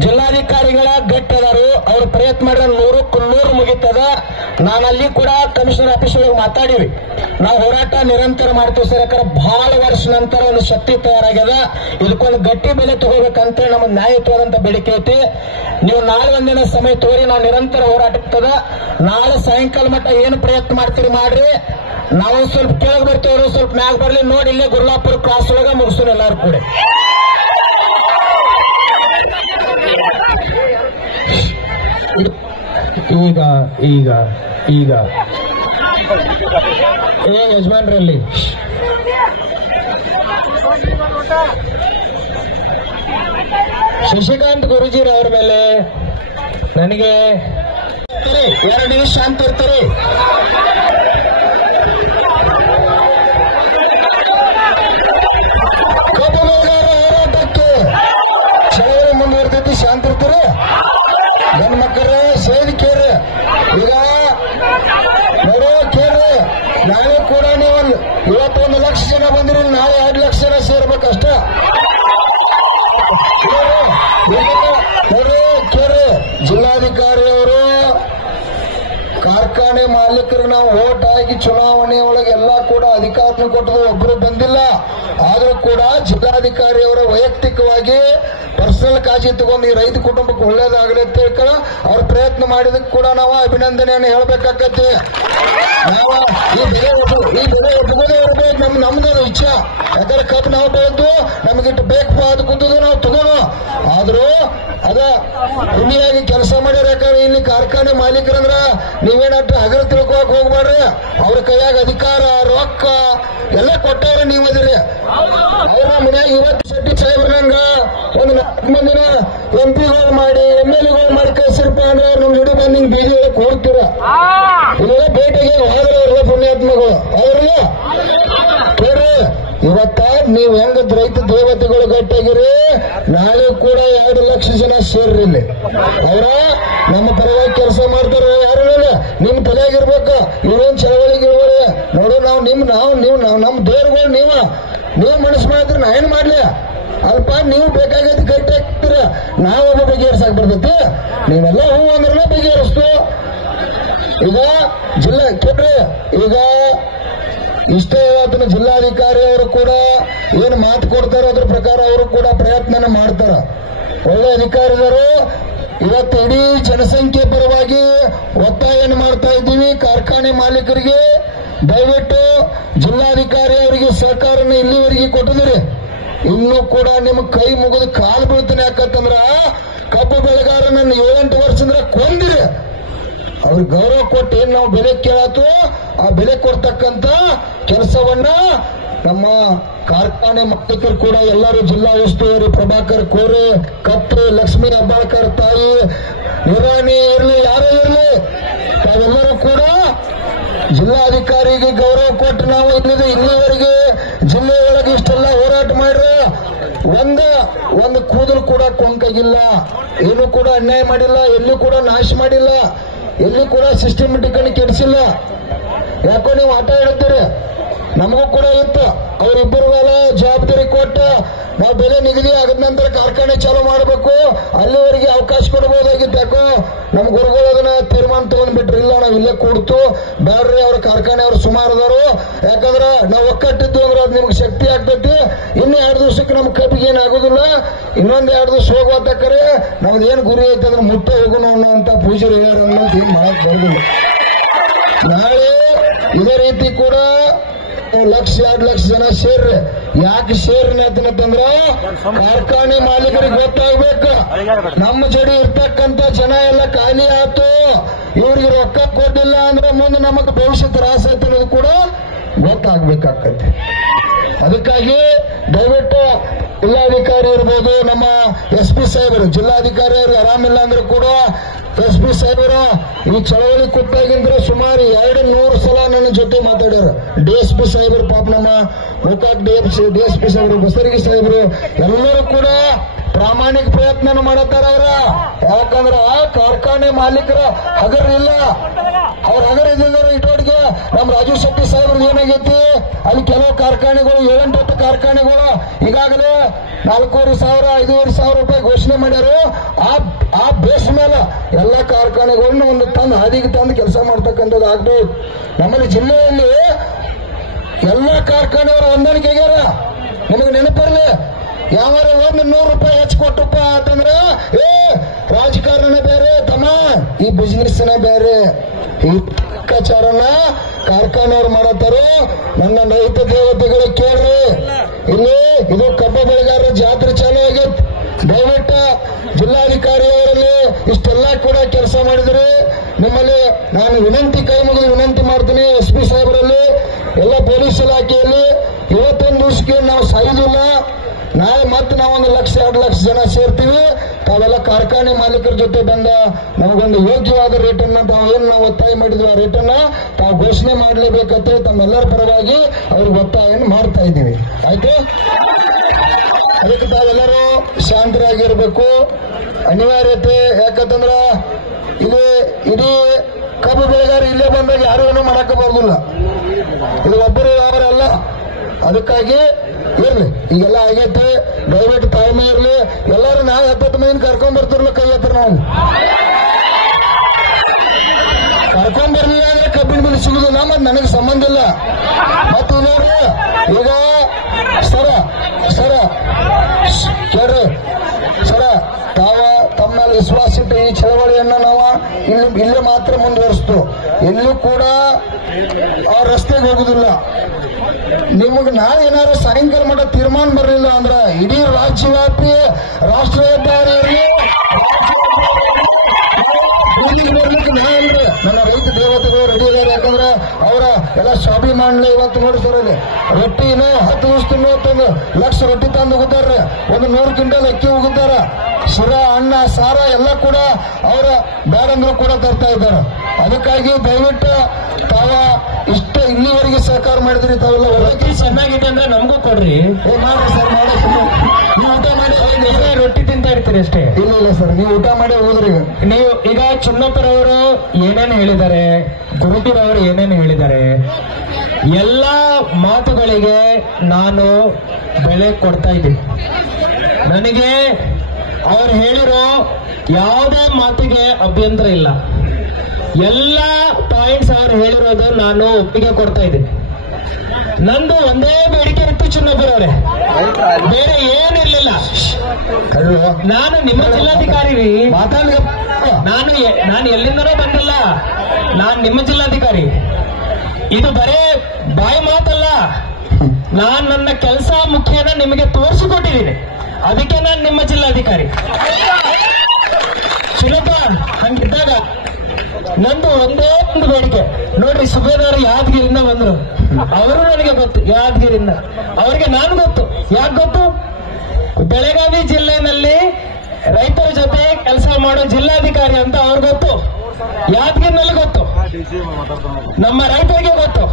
ಜಿಲ್ಲಾಧಿಕಾರಿಗಳ ಗಟ್ಟದಾರು, ಅವ್ರು ಪ್ರಯತ್ನ ಮಾಡಿದ್ರೆ 100ಕ್ಕೆ 100 ಮುಗಿತದ. ನಾನು ಅಲ್ಲಿ ಕೂಡ ಕಮಿಷನರ್ ಆಫೀಸ್ ಒಳಗೆ ಮಾತಾಡಿವಿ. ನಾವು ಹೋರಾಟ ನಿರಂತರ ಮಾಡ್ತೀವಿ ಸರ್. ಯಾಕಂದ್ರೆ ಬಹಳ ವರ್ಷ ನಂತರ ಒಂದು ಶಕ್ತಿ ತಯಾರಾಗ್ಯದ. ಇದಕ್ಕೊಂದು ಗಟ್ಟಿ ಬೆಲೆ ತಗೋಬೇಕಂತ ನಮಗೆ ನ್ಯಾಯಯುತವಾದಂತ ಬೇಡಿಕೆ ಐತಿ. ನೀವು ನಾಳೆ ಒಂದಿನ ಸಮಯ ತೋರಿ, ನಾವು ನಿರಂತರ ಹೋರಾಟ ಇರ್ತದ. ನಾಳೆ ಸಾಯಂಕಾಲ ಮಟ್ಟ ಏನು ಪ್ರಯತ್ನ ಮಾಡ್ತೀರಿ ಮಾಡ್ರಿ. ನಾವು ಸ್ವಲ್ಪ ಕೆಳಗೆ ಬರ್ತೇವ್ರು, ಸ್ವಲ್ಪ ಮ್ಯಾಗ ಬರ್ಲಿ ನೋಡಿ. ಇಲ್ಲೇ ಗುರ್ಲಾಪುರ ಕ್ರಾಸ್ ಒಳಗ ಮುಗಿಸೋಣ ಎಲ್ಲಾರು ಕೂಡ. ಈಗ ಈಗ ಈಗ ಯಜಮಾನ್ರಲ್ಲಿ ಶಶಿಕಾಂತ್ ಗುರುಜಿರವ್ರ ಮೇಲೆ ನನಗೆ 2 ನಿಮಿಷ ಶಾಂತ ಇರ್ತಾರೆ. ಹೋರಾಟಕ್ಕೆ ಚಳವಳಿ ಮುಂದುವರೆದೈತಿ, ಶಾಂತ ಇರ್ತಾರೆ. ಗಂಡ ಮಕ್ಕಳ ಸೇರಿ ಕೇಳ್ರಿ. ಈಗ ನೋಡೋ ಕೇಳ್ರಿ, ನಾಳೆ ಕೂಡ ನೀವು ಇವತ್ತು 1 ಲಕ್ಷ ಜನ ಬಂದಿರಿ, ನಾಳೆ 2 ಲಕ್ಷ ಜನ ಸೇರ್ಬೇಕಷ್ಟ. ಕೇಳ್ರಿ, ಜಿಲ್ಲಾಧಿಕಾರಿ ಅವರು ಕಾರ್ಖಾನೆ ಮಾಲೀಕರಿಗೆ ನಾವು ಓಟ್ ಹಾಕಿ ಚುನಾವಣೆ ಒಳಗೆ ಎಲ್ಲ ಕೂಡ ಅಧಿಕಾರ ಕೊಟ್ಟರು, ಒಬ್ಬರು ಬಂದಿಲ್ಲ. ಆದರೂ ಕೂಡ ಜಿಲ್ಲಾಧಿಕಾರಿ ಅವರ ವೈಯಕ್ತಿಕವಾಗಿ ಪರ್ಸನಲ್ ಕಾಳಜಿ ತಗೊಂಡು ಈ ರೈತ ಕುಟುಂಬಕ್ಕೆ ಒಳ್ಳೇದಾಗಲಿ ಅಂತ ಹೇಳ್ಕೊಳ್ಳ ಅವ್ರ ಪ್ರಯತ್ನ ಮಾಡಿದಕ್ಕೆ ಕೂಡ ನಾವು ಅಭಿನಂದನೆಯನ್ನು ಹೇಳಬೇಕಾಗತ್ತೆ. ನಾವು ಈ ಬೆಲೆ ಇರ್ಬೇಕು, ನಮ್ದು ಇಚ್ಛೆ. ಯಾಕಂದ್ರೆ ಕಬ್ಬು ನಾವು ಬೆಳೆದು ನಮಗಿಟ್ಟು ಬೇಕು ಅದು ಕುದ್ದು ನಾವು ತಗೋಣ. ಆದ್ರೂ ಅದ ಹುಣ್ಣಿಯಾಗಿ ಕೆಲಸ ಮಾಡ್ಯಾರ. ಯಾಕಂದ್ರೆ ಇಲ್ಲಿ ಕಾರ್ಖಾನೆ ಮಾಲೀಕರಂದ್ರ ನೀವೇನಟ್ಟು ಹಗಲು ತಿಳ್ಕೊಳಕ್ ಹೋಗ್ಬೇಡ್ರಿ. ಅವ್ರ ಕೈಯಾಗ ಅಧಿಕಾರ ರೊಕ್ಕ ಎಲ್ಲ ಕೊಟ್ಟವ್ರೆ ನೀವು ಅದಿರಿ. ಅವ್ರ ಮನ್ಯಾಗ ಇವತ್ತು ಶೆಟ್ಟಿ ಸಾಹೇಬ್ರಂಗ 4 ಮಂದಿನ MP ಮಾಡಿ MLA ಮಾಡಿ ಕಳ್ಸಿರಪ್ಪ ಅಂದ್ರೆ ನಮ್ ಜೋಡಿ ಬಂದು ಹಿಂಗ್ ಬೀದಿ ಒಳಗೆ ಹೋಗ್ತೀರ. ಇವೆಲ್ಲ ಭೇಟಿಗೆ ಹೋದ್ರೆ ಅವ್ರ ಪುಣ್ಯಾತ್ಮಗಳು ಅವ್ರಿಗೆ ಕೇಳ್ರಿ. ಇವತ್ತ ನೀವ್ ಹೆಂಗ ರೈತ ದೇವತೆಗಳು ಗಟ್ಟಿಯಾಗಿರಿ, ನಾಳೆ ಕೂಡ 2 ಲಕ್ಷ ಜನ ಸೇರ್ರಿ. ಇಲ್ಲಿ ಅವರ ನಮ್ಮ ಪರವಾಗಿ ಕೆಲಸ ಮಾಡ್ತಾರ. ಯಾರು ನಿಮ್ ತಲೆಯಾಗಿರ್ಬೇಕ. ಇವೇನ್ ಚಳವಳಿಗೆ ನೋಡು, ನಾವು ನಮ್ಮ ದೇವ್ರುಗಳು ನೀವು ಮನಸ್ಸು ಮಾಡಿದ್ರೆ ನಾ ಏನ್ ಮಾಡ್ಲಿ ಅಲ್ಪ. ನೀವು ಬೇಕಾಗೈತಿ ಗಟ್ಟಿ ಹಾಕ್ತೀರ, ನಾವೊಬ್ಬ ಬಗೆಹರಿಸಾಕ್ ಬರ್ತೈತಿ. ನೀವೆಲ್ಲ ಹೂ ಅಂದ್ರೆ ಬಗೆಹರಿಸ್ತು. ಈಗ ಜಿಲ್ಲಾ ಕೇಳ್ರಿ, ಈಗ ಇಷ್ಟೇ ಹೇಳತ್ತನ ಜಿಲ್ಲಾಧಿಕಾರಿ ಅವರು ಕೂಡ ಏನು ಮಾತು ಕೊಡ್ತಾರೋ ಅದ್ರ ಪ್ರಕಾರ ಅವರು ಕೂಡ ಪ್ರಯತ್ನ ಮಾಡ್ತಾರ. ಒಳ್ಳೆ ಅಧಿಕಾರಿಗಳು. ಇವತ್ತು ಇಡೀ ಜನಸಂಖ್ಯೆ ಪರವಾಗಿ ಒತ್ತಾಯವನ್ನು ಮಾಡ್ತಾ ಇದ್ದೀವಿ. ಕಾರ್ಖಾನೆ ಮಾಲೀಕರಿಗೆ ದಯವಿಟ್ಟು ಜಿಲ್ಲಾಧಿಕಾರಿ ಅವರಿಗೆ ಸಹಕಾರನ ಇಲ್ಲಿವರೆಗೆ ಕೊಟ್ಟಿದ್ದೀರಿ. ಇನ್ನೂ ಕೂಡ ನಿಮ್ ಕೈ ಮುಗಿದು ಕಾಲು ಬೀಳ್ತಾನೆ. ಯಾಕಂತಂದ್ರ ಕಬ್ಬು ಬೆಳೆಗಾರನನ್ನು 7-8 ವರ್ಷದಿಂದ ಕೊಂದಿರಿ. ಅವ್ರಿಗೆ ಗೌರವ ಕೊಟ್ಟು ಏನ್ ನಾವು ಬೆಲೆ ಕೇಳತ್ತು ಆ ಬೆಲೆ ಕೊಡ್ತಕ್ಕಂತ ಕೆಲಸವನ್ನ ನಮ್ಮ ಕಾರ್ಖಾನೆ ಮಾಲೀಕರು ಕೂಡ ಎಲ್ಲರೂ ಜಿಲ್ಲಾ ಉಸ್ತುವಾರಿ ಪ್ರಭಾಕರ್ ಕೋರೆ, ಕತ್ರಿ, ಲಕ್ಷ್ಮೀ ಹೆಬ್ಬಾಳ್ಕರ್ ತಾಯಿ, ನಿರಾಣಿ ಇರಲಿ ಯಾರೇ ಇರಲಿ, ತಾವೆಲ್ಲರೂ ಕೂಡ ಜಿಲ್ಲಾಧಿಕಾರಿಗೆ ಗೌರವ ಕೊಟ್ಟು ನಾವು ಇಲ್ಲಿವರೆಗೆ ಜಿಲ್ಲೆಯೊಳಗೆ ಇಷ್ಟೆಲ್ಲ ಹೋರಾಟ ಮಾಡ್ರ ಒಂದು ಕೂದಲು ಕೂಡ ಕೊಂಕಾಗಿಲ್ಲ, ಏನು ಕೂಡ ಅನ್ಯಾಯ ಮಾಡಿಲ್ಲ, ಎಲ್ಲೂ ಕೂಡ ನಾಶ ಮಾಡಿಲ್ಲ, ಎಲ್ಲಿ ಕೂಡ ಸಿಸ್ಟಮೆಟಿಕ್ ಅನ್ನು ಕೆಡಿಸಿಲ್ಲ. ಯಾಕೋ ನೀವು ಆಟ ಆಡುತ್ತೀರಿ. ನಮಗೂ ಕೂಡ ಇತ್ತು ಅವರಿಬ್ಬರು ಮೇಲೆ ಜವಾಬ್ದಾರಿ ಕೊಟ್ಟು ನಾವು ಬೆಲೆ ನಿಗದಿ ಆಗದ ನಂತರ ಕಾರ್ಖಾನೆ ಚಾಲೂ ಮಾಡಬೇಕು, ಅಲ್ಲಿವರೆಗೆ ಅವಕಾಶ ಕೊಡಬಹುದಾಗಿತ್ತು. ಯಾಕೋ ನಮ್ಮ ಗುರುಗಳು ಅದನ್ನ ತೀರ್ಮಾನ ತಗೊಂಡ್ಬಿಟ್ರು. ಇಲ್ಲ ನಾವು ಇಲ್ಲೇ ಕೂಡ್ತು ಬ್ಯಾಡ್ರಿ, ಅವ್ರ ಕಾರ್ಖಾನೆ ಅವ್ರು ಸುಮಾರು ಅದಾರು. ಯಾಕಂದ್ರ ನಾವು ಒಕ್ಕಟ್ಟಿದ್ದು ಅಂದ್ರೆ ಅದು ನಿಮ್ಗೆ ಶಕ್ತಿ ಆಗ್ತೈತಿ. ಇನ್ನು 2 ದಿವಸಕ್ಕೆ ನಮ್ ಕಬ್ಬಿಗೆ ಏನಾಗೋದಿಲ್ಲ. ಇನ್ನೊಂದ್ 2 ದಿವಸ ಹೋಗುವತ್ತಕ್ಕರೆ ನಮ್ದು ಏನ್ ಗುರಿ ಐತೆ ಅಂದ್ರೆ ಮುಟ್ಟೆ ಹೋಗೋಣ ಅನ್ನೋಂತ ಪೂಜಾರಿ ಅನ್ನೋದು ಈಗ ಮಾಡಕ್ ಬರೋದಿಲ್ಲ. ನಾಳೆ ಇದೇ ರೀತಿ ಕೂಡ 1 ಲಕ್ಷ 2 ಲಕ್ಷ ಜನ ಸೇರ್ರಿ. ಯಾಕೆ ಸೇರ್ರಿ ಅಂತಂದ್ರ ಕಾರ್ಖಾನೆ ಮಾಲೀಕರಿಗೆ ಗೊತ್ತಾಗ್ಬೇಕು ನಮ್ಮ ಜೋಡಿ ಇರ್ತಕ್ಕಂತ ಜನ ಎಲ್ಲ ಖಾಲಿ ಆಯ್ತು, ಇವ್ರಿಗೆ ರೊಕ್ಕ ಕೊಟ್ಟಿಲ್ಲ ಅಂದ್ರೆ ಮುಂದೆ ನಮಗ್ ಭವಿಷ್ಯ ತ್ರಾಸ ಐತೆ ಅನ್ನೋದು ಕೂಡ ಗೊತ್ತಾಗ್ಬೇಕಾಗತ್ತೆ. ಅದಕ್ಕಾಗಿ ದಯವಿಟ್ಟು ಜಿಲ್ಲಾಧಿಕಾರಿ ಇರ್ಬೋದು, ನಮ್ಮ SP ಸಾಹೇಬರು, ಜಿಲ್ಲಾಧಿಕಾರಿ ಅವ್ರಿಗೆ ಆರಾಮಿಲ್ಲ ಅಂದ್ರೆ ಕೂಡ SP ಸಾಹೇಬರು ಈ ಚಳವಳಿ ಕುತ್ತಾಗಿಂದ್ರೆ ಸುಮಾರು 200 ಸಲ ನನ್ನ ಜೊತೆ ಮಾತಾಡ್ಯಾರ. DSP ಸಾಹೇಬರು, ಪಾಪ ನಮ್ಮ ಗೋಕಾಕ್ DSP ಸಾಹೇಬರು, ಬಸರಿಗೆ ಸಾಹೇಬರು ಎಲ್ಲರೂ ಕೂಡ ಪ್ರಾಮಾಣಿಕ ಪ್ರಯತ್ನ ಮಾಡತ್ತಾರ ಅವ್ರ. ಯಾಕಂದ್ರ ಕಾರ್ಖಾನೆ ಮಾಲೀಕರ ಹಗರ ಇಲ್ಲ. ಅವ್ರ ಹಗರ ಇದ್ದಿದ್ದಾರೆ ಇಟೋಟಿಗೆ ನಮ್ಮ ರಾಜು ಶೆಟ್ಟಿ ಸಾಹೇಬ್ರಿಗೆ ಏನಾಗೈತಿ, ಅಲ್ಲಿ ಕೆಲವು ಕಾರ್ಖಾನೆಗಳು 7-8 ಕಾರ್ಖಾನೆಗಳು ಈಗಾಗಲೇ 4,500 5,500 ರೂಪಾಯಿ ಘೋಷಣೆ ಮಾಡ್ಯಾರು. ಆ ಬೇಸ್ ಮೇಲೆ ಎಲ್ಲ ಕಾರ್ಖಾನೆಗಳನ್ನ ಒಂದು ತಂದು ಹಾದಿಗೆ ತಂದು ಕೆಲಸ ಮಾಡ್ತಕ್ಕಂಥದ್ದು ಆಗ್ಬೋದು. ನಮ್ಮಲ್ಲಿ ಜಿಲ್ಲೆಯಲ್ಲಿ ಎಲ್ಲ ಕಾರ್ಖಾನೆಯವರು ಹೊಂದಾಣಿಕೆ ಆಗ್ಯಾರ. ನಿಮಗೆ ನೆನಪಿರಲಿ, ಯಾವಾರ 100 ರೂಪಾಯಿ ಹೆಚ್ಚು ಕೊಟ್ಟಪ್ಪ ಅಂತಂದ್ರ ರಾಜಕಾರಣ ಬೇರೆ ತಮ್ಮ, ಈ ಬಿಸ್ನೆಸ್ ಬೇರೆ, ಈ ಲೆಕ್ಕಾಚಾರನ ಕಾರ್ಖಾನೆಯವ್ರು ಮಾಡತ್ತಾರೋ. ನನ್ನ ರೈತ ದೇವತೆಗಳು ಕೇಳ್ರಿ, ಇಲ್ಲಿ ಇದು ಕಬ್ಬು ಬೆಳೆಗಾರರ ಜಾತ್ರೆ ಚಾಲು ಆಗೈತಿ. ದಯವಿಟ್ಟು ಜಿಲ್ಲಾಧಿಕಾರಿ ಅವರಲ್ಲಿ ಇಷ್ಟೆಲ್ಲ ಕೂಡ ಕೆಲಸ ಮಾಡಿದ್ರೆ ನಿಮ್ಮಲ್ಲಿ ನಾನು ವಿನಂತಿ ಕೈ ಮುಗಿದು ವಿನಂತಿ ಮಾಡ್ತೀನಿ. SP ಸಾಹೇಬರಲ್ಲಿ, ಎಲ್ಲ ಪೊಲೀಸ್ ಇಲಾಖೆಯಲ್ಲಿ ಇವತ್ತೊಂದು ದಿವಸಕ್ಕೆ ನಾವು ಸಾಯುದಿಲ್ಲ. ನಾಳೆ ಮತ್ತೆ ನಾವೊಂದು 1-2 ಲಕ್ಷ ಜನ ಸೇರ್ತೀವಿ. ತಾವೆಲ್ಲ ಕಾರ್ಖಾನೆ ಮಾಲೀಕರ ಜೊತೆ ಬಂದ ನಮಗೊಂದು ಯೋಗ್ಯವಾದ ರೇಟನ್ನ ನಾವು ಒತ್ತಾಯ ಮಾಡಿದ್ವಿ. ಆ ರೇಟನ್ನ ತಾವು ಘೋಷಣೆ ಮಾಡಲೇಬೇಕಂತ ತಮ್ಮೆಲ್ಲರ ಪರವಾಗಿ ಅವ್ರಿಗೆ ಒತ್ತಾಯವನ್ನು ಮಾಡ್ತಾ ಇದ್ದೀವಿ. ಆಯ್ತು, ಅದಕ್ಕೆ ತಾವೆಲ್ಲರೂ ಶಾಂತರಾಗಿರ್ಬೇಕು, ಅನಿವಾರ್ಯತೆ. ಯಾಕಂತಂದ್ರ ಇದು ಇಡೀ ಕಬ್ಬು ಬೆಳೆಗಾರ ಇಲ್ಲೇ ಬಂದಾಗ ಯಾರು ಏನೂ ಮಾಡಕ್ಕೆ ಬರೋದಿಲ್ಲ. ಇದು ಒಬ್ಬರು ಅವರಲ್ಲ. ಅದಕ್ಕಾಗಿ ಇರ್ಲಿ, ಈಗೆಲ್ಲ ಆಗೈತೆ. ದಯವಿಟ್ಟು ತಾಳ್ಮೆ ಇರ್ಲಿ. ಎಲ್ಲರೂ ನಾವು 70 ಮಂದಿ ಕರ್ಕೊಂಡ್ ಬರ್ತಿರ್ಲಿ, ಕೈ ಹತ್ರ ನಾವು ಕರ್ಕೊಂಡ್ ಬರ್ಲಿಲ್ಲ ಅಂದ್ರೆ ಕಬ್ಬಿನ ಬಿಲ್ ಸಿಗುದಿಲ್ಲ. ಮತ್ತೆ ನನಗೆ ಸಂಬಂಧ ಇಲ್ಲ. ಮತ್ತೆ ನೋಡ್ರಿ, ಈಗ ಸರ ಕೇಳ್ರಿ ಸರ, ತಾವ ತಮ್ಮ ಮೇಲೆ ವಿಶ್ವಾಸ ಇಟ್ಟು ಈ ಚಳವಳಿಯನ್ನ ನಾವು ಇಲ್ಲೇ ಮಾತ್ರ ಮುಂದುವರಿಸ್ತು. ಎಲ್ಲೂ ಕೂಡ ಅವ್ರ ರಸ್ತೆಗೆ ಹೋಗುದಿಲ್ಲ. ನಿಮಗೆ ನಾಳೆ ಏನಾದ್ರು ಸಾಯಂಕಾಲ ಮಟ್ಟ ತೀರ್ಮಾನ ಬರಲಿಲ್ಲ ಅಂದ್ರೆ ಇಡೀ ರಾಜ್ಯವ್ಯಾಪಿ ರಾಷ್ಟ್ರ ಹೆದ್ದಾರಿಯಲ್ಲಿ ನನ್ನ ರೈತ ದೇವತೆಗಳು ರೆಡಿ ಇದ್ದಾರೆ. ಯಾಕಂದ್ರೆ ಅವರ ಎಲ್ಲ ಸ್ವಾಭಿಮಾನ ಇವತ್ತು ನೋಡಿ ಸರ್, ಇಲ್ಲಿ ರೊಟ್ಟಿನೂ 10 ದಿವಸ 1 ಲಕ್ಷ ರೊಟ್ಟಿ ತಂದು ಹೋಗುತ್ತಾರೆ. 100 ಕ್ವಿಂಟಲ್ ಅಕ್ಕಿ ಹೋಗುತ್ತಾರ. ಶಿರ, ಅನ್ನ, ಸಾರ ಎಲ್ಲ ಕೂಡ ಅವರ ಬೇಡಂದ್ರು ಕೂಡ ತರ್ತಾ ಇದ್ದಾರೆ. ಅದಕ್ಕಾಗಿ ದಯವಿಟ್ಟು ತಾವ ಇಲ್ಲಿವರೆಗೆ ಸಹಕಾರ ಮಾಡಿದ್ರಿ. ತಾವೆಲ್ಲ ರೊಟ್ಟಿ ಚೆನ್ನಾಗಿದೆ ಅಂದ್ರೆ ನಮಗೂ ಕೊಡ್ರಿ. ಮಾಡ್ರಿ ಸರ್, ಮಾಡಿ. ನೀವು ಊಟ ಮಾಡಿ ರೊಟ್ಟಿ ತಿಂತಾ ಇರ್ತೀರಿ ಅಷ್ಟೇ. ಇಲ್ಲ ಸರ್, ನೀವು ಊಟ ಮಾಡಿ ಹೋದ್ರಿ. ನೀವು ಈಗ ಚುನ್ನಪ್ಪರವರು ಏನೇನು ಹೇಳಿದ್ದಾರೆ, ಗುರುಟಿರವರು ಏನೇನು ಹೇಳಿದ್ದಾರೆ, ಎಲ್ಲ ಮಾತುಗಳಿಗೆ ನಾನು ಬೆಲೆ ಕೊಡ್ತಾ ಇದ್ದೀನಿ. ನನಗೆ ಅವ್ರು ಹೇಳಿರೋ ಯಾವುದೇ ಮಾತಿಗೆ ಅಭ್ಯಂತರ ಇಲ್ಲ. ಎಲ್ಲ ಪಾಯಿಂಟ್ಸ್ ಅವ್ರು ಹೇಳಿರೋದು ನಾನು ಒಪ್ಪಿಗೆ ಕೊಡ್ತಾ ಇದ್ದೀನಿ. ನಂದು ಒಂದೇ ಬೇಡಿಕೆ ಇತ್ತು ಚುನ್ನಪ್ಪರವರೇ, ಬೇರೆ ಏನಿರ್ಲಿಲ್ಲ. ನಾನು ನಿಮ್ಮ ಜಿಲ್ಲಾಧಿಕಾರಿ ರೀ. ನಾನು ಎಲ್ಲಿಂದನೋ ಬಂದಿಲ್ಲ. ನಾನು ನಿಮ್ಮ ಜಿಲ್ಲಾಧಿಕಾರಿ. ಇದು ಬರೇ ಬಾಯಿ ಮಾತಲ್ಲ. ನಾನು ನನ್ನ ಕೆಲಸ ಮುಖ್ಯನ ನಿಮಗೆ ತೋರಿಸಿಕೊಟ್ಟಿದ್ದೀನಿ. ಅದಕ್ಕೆ ನಾನು ನಿಮ್ಮ ಜಿಲ್ಲಾಧಿಕಾರಿ. ಸುಲಭ ಹಂಗಿದ್ದಾಗ ನಂದು ಒಂದೇ ಒಂದು ಬೇಡಿಕೆ ನೋಡ್ರಿ. ಸುಬೇದವರು ಯಾದಗಿರಿಯಿಂದ ಬಂದ್ರು. ಅವರು ನನಗೆ ಗೊತ್ತು, ಯಾದಗಿರಿಯಿಂದ. ಅವರಿಗೆ ನಾನು ಗೊತ್ತು. ಯಾಕೆ ಗೊತ್ತು? ಬೆಳಗಾವಿ ಜಿಲ್ಲೆಯಲ್ಲಿ ರೈತರ ಜೊತೆ ಕೆಲಸ ಮಾಡೋ ಜಿಲ್ಲಾಧಿಕಾರಿ ಅಂತ ಅವ್ರಿಗೆ ಗೊತ್ತು. ಯಾದಗಿರಿನಲ್ಲಿ ಗೊತ್ತು, ನಮ್ಮ ರೈತರಿಗೆ ಗೊತ್ತು,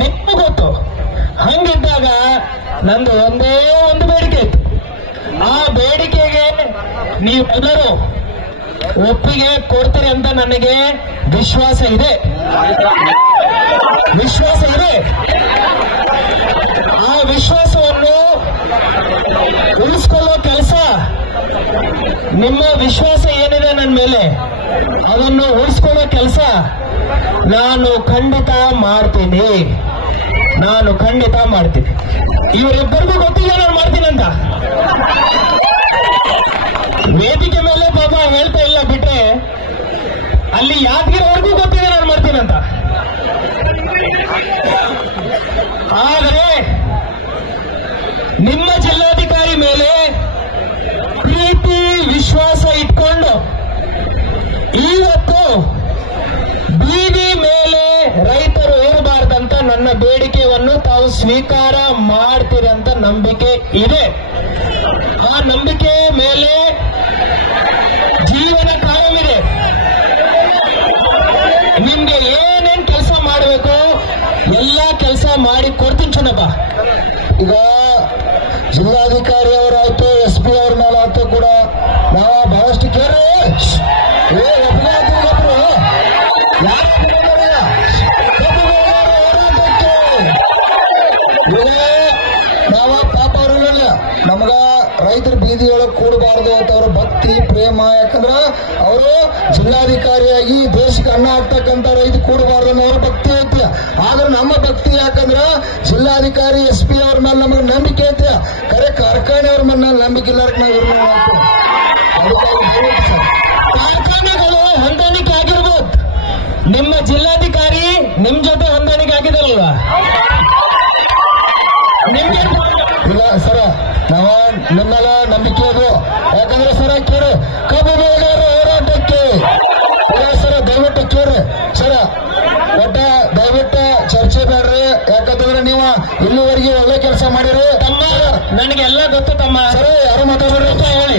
ನಿಮಗೂ ಗೊತ್ತು. ಹಂಗಿದ್ದಾಗ ನಂದು ಒಂದೇ ಒಂದು ಬೇಡಿಕೆ ಇತ್ತು. ಆ ಬೇಡಿಕೆಗೆ ನೀವೆಲ್ಲರೂ ಒಪ್ಪಿಗೆ ಕೊಡ್ತೀರಿ ಅಂತ ನನಗೆ ವಿಶ್ವಾಸ ಇದೆ. ಆ ವಿಶ್ವಾಸವನ್ನು ಉಳಿಸ್ಕೊಳ್ಳೋ ಕೆಲಸ, ನಿಮ್ಮ ವಿಶ್ವಾಸ ಏನಿದೆ ನನ್ನ ಮೇಲೆ ಅದನ್ನು ಉಳಿಸ್ಕೊಳ್ಳೋ ಕೆಲಸ ನಾನು ಖಂಡಿತ ಮಾಡ್ತೀನಿ. ಇವರಿಬ್ಬರಿಗೂ ಗೊತ್ತಿಲ್ಲ ನಾನು ಮಾಡ್ತೀನಂತ. ವೇದಿಕೆ ಮೇಲೆ ಪಾಪ ಹೇಳ್ತಾ ಇಲ್ಲ ಬಿಟ್ರೆ, ಅಲ್ಲಿ ಯಾದಗಿರಿವರೆಗೂ ಗೊತ್ತಿದೆ ನಾನು ಮಾಡ್ತೀನಂತ. ಆದರೆ ನಿಮ್ಮ ಜಿಲ್ಲಾಧಿಕಾರಿ ಮೇಲೆ ಪ್ರೀತಿ ವಿಶ್ವಾಸ ಇಟ್ಕೊಂಡು ಇವತ್ತು ಬೀದಿ ಮೇಲೆ ರೈತರು ಏರಬಾರ್ದಂತ ನನ್ನ ಬೇಡಿಕೆಯನ್ನು ತಾವು ಸ್ವೀಕಾರ ಮಾಡ್ತೀರಂತ ನಂಬಿಕೆ ಇದೆ. ಆ ನಂಬಿಕೆ ಮೇಲೆ ಜೀವನ ಕಾಯಮಿದೆ. ನಿಮ್ಗೆ ಏನೇನ್ ಕೆಲಸ ಮಾಡಬೇಕು ಎಲ್ಲ ಕೆಲಸ ಮಾಡಿ ಕೊಡ್ತೀನಿ ಚುನಪ್ಪ. ಈಗ ಜಿಲ್ಲಾಧಿಕಾರಿ ಅವರಾಯ್ತು, SP ಅವ್ರ ಮೇಲೆ ಆಯ್ತು ಕೂಡ ನಾವು ಬಹಳಷ್ಟು ಕೇಳಿ ನಾವ ಪಾಪ ಅವ್ರಲ್ಲ, ನಮಗ ರೈತರ ಬೀದಿಯೊಳಗೆ ಕೂಡಬಾರದು ಅಂತ ಅವ್ರ ಭಕ್ತಿ ಪ್ರೇಮ. ಯಾಕಂದ್ರ ಅವರು ಜಿಲ್ಲಾಧಿಕಾರಿಯಾಗಿ ದೇಶಕ್ಕೆ ಅನ್ನ ಹಾಕ್ತಕ್ಕಂಥ ರೈತ ಕೂಡಬಾರ್ದು ಅನ್ನೋ ಅವ್ರ ಭಕ್ತಿ ಐತಿ. ಆದ್ರೆ ನಮ್ಮ ಭಕ್ತಿ ಯಾಕಂದ್ರ ಜಿಲ್ಲಾಧಿಕಾರಿ SP ಅವ್ರ ಮೇಲೆ ನಮಗೆ ನಂಬಿಕೆ ಐತಿ. ಕರೆ ಕಾರ್ಖಾನೆ ಅವ್ರ ಮೇಲೆ ನಂಬಿಕೆ ಇಲ್ಲಾರ್ಕ ನಾವು ಕಾರ್ಖಾನೆಗಳು ಹೊಂದಾಣಿಕೆ ಆಗಿರ್ಬೋದು. ನಿಮ್ಮ ಜಿಲ್ಲಾಧಿಕಾರಿ ನಿಮ್ ಜೊತೆ ಹೊಂದಾಣಿಕೆ ಕಬ್ಬು ಬೆಳೆಗಾರರ ಹೋರಾಟಕ್ಕೆ ಸರ ದಯವಿಟ್ಟು ಕೇಳ್ರಿ ಸರ ಒಟ್ಟ ದಯವಿಟ್ಟು ಚರ್ಚೆ ಬೇಡ್ರಿ. ಯಾಕಂತಂದ್ರೆ ನೀವು ಇಲ್ಲಿವರೆಗೆ ಒಳ್ಳೆ ಕೆಲಸ ಮಾಡಿರಿ ತಮ್ಮ. ನನಗೆಲ್ಲ ಗೊತ್ತು ತಮ್ಮ. ಸರಿ ಯಾರು ಮಾತಾಡ್ಬೇಡ್ರಿ ಹೇಳಿ.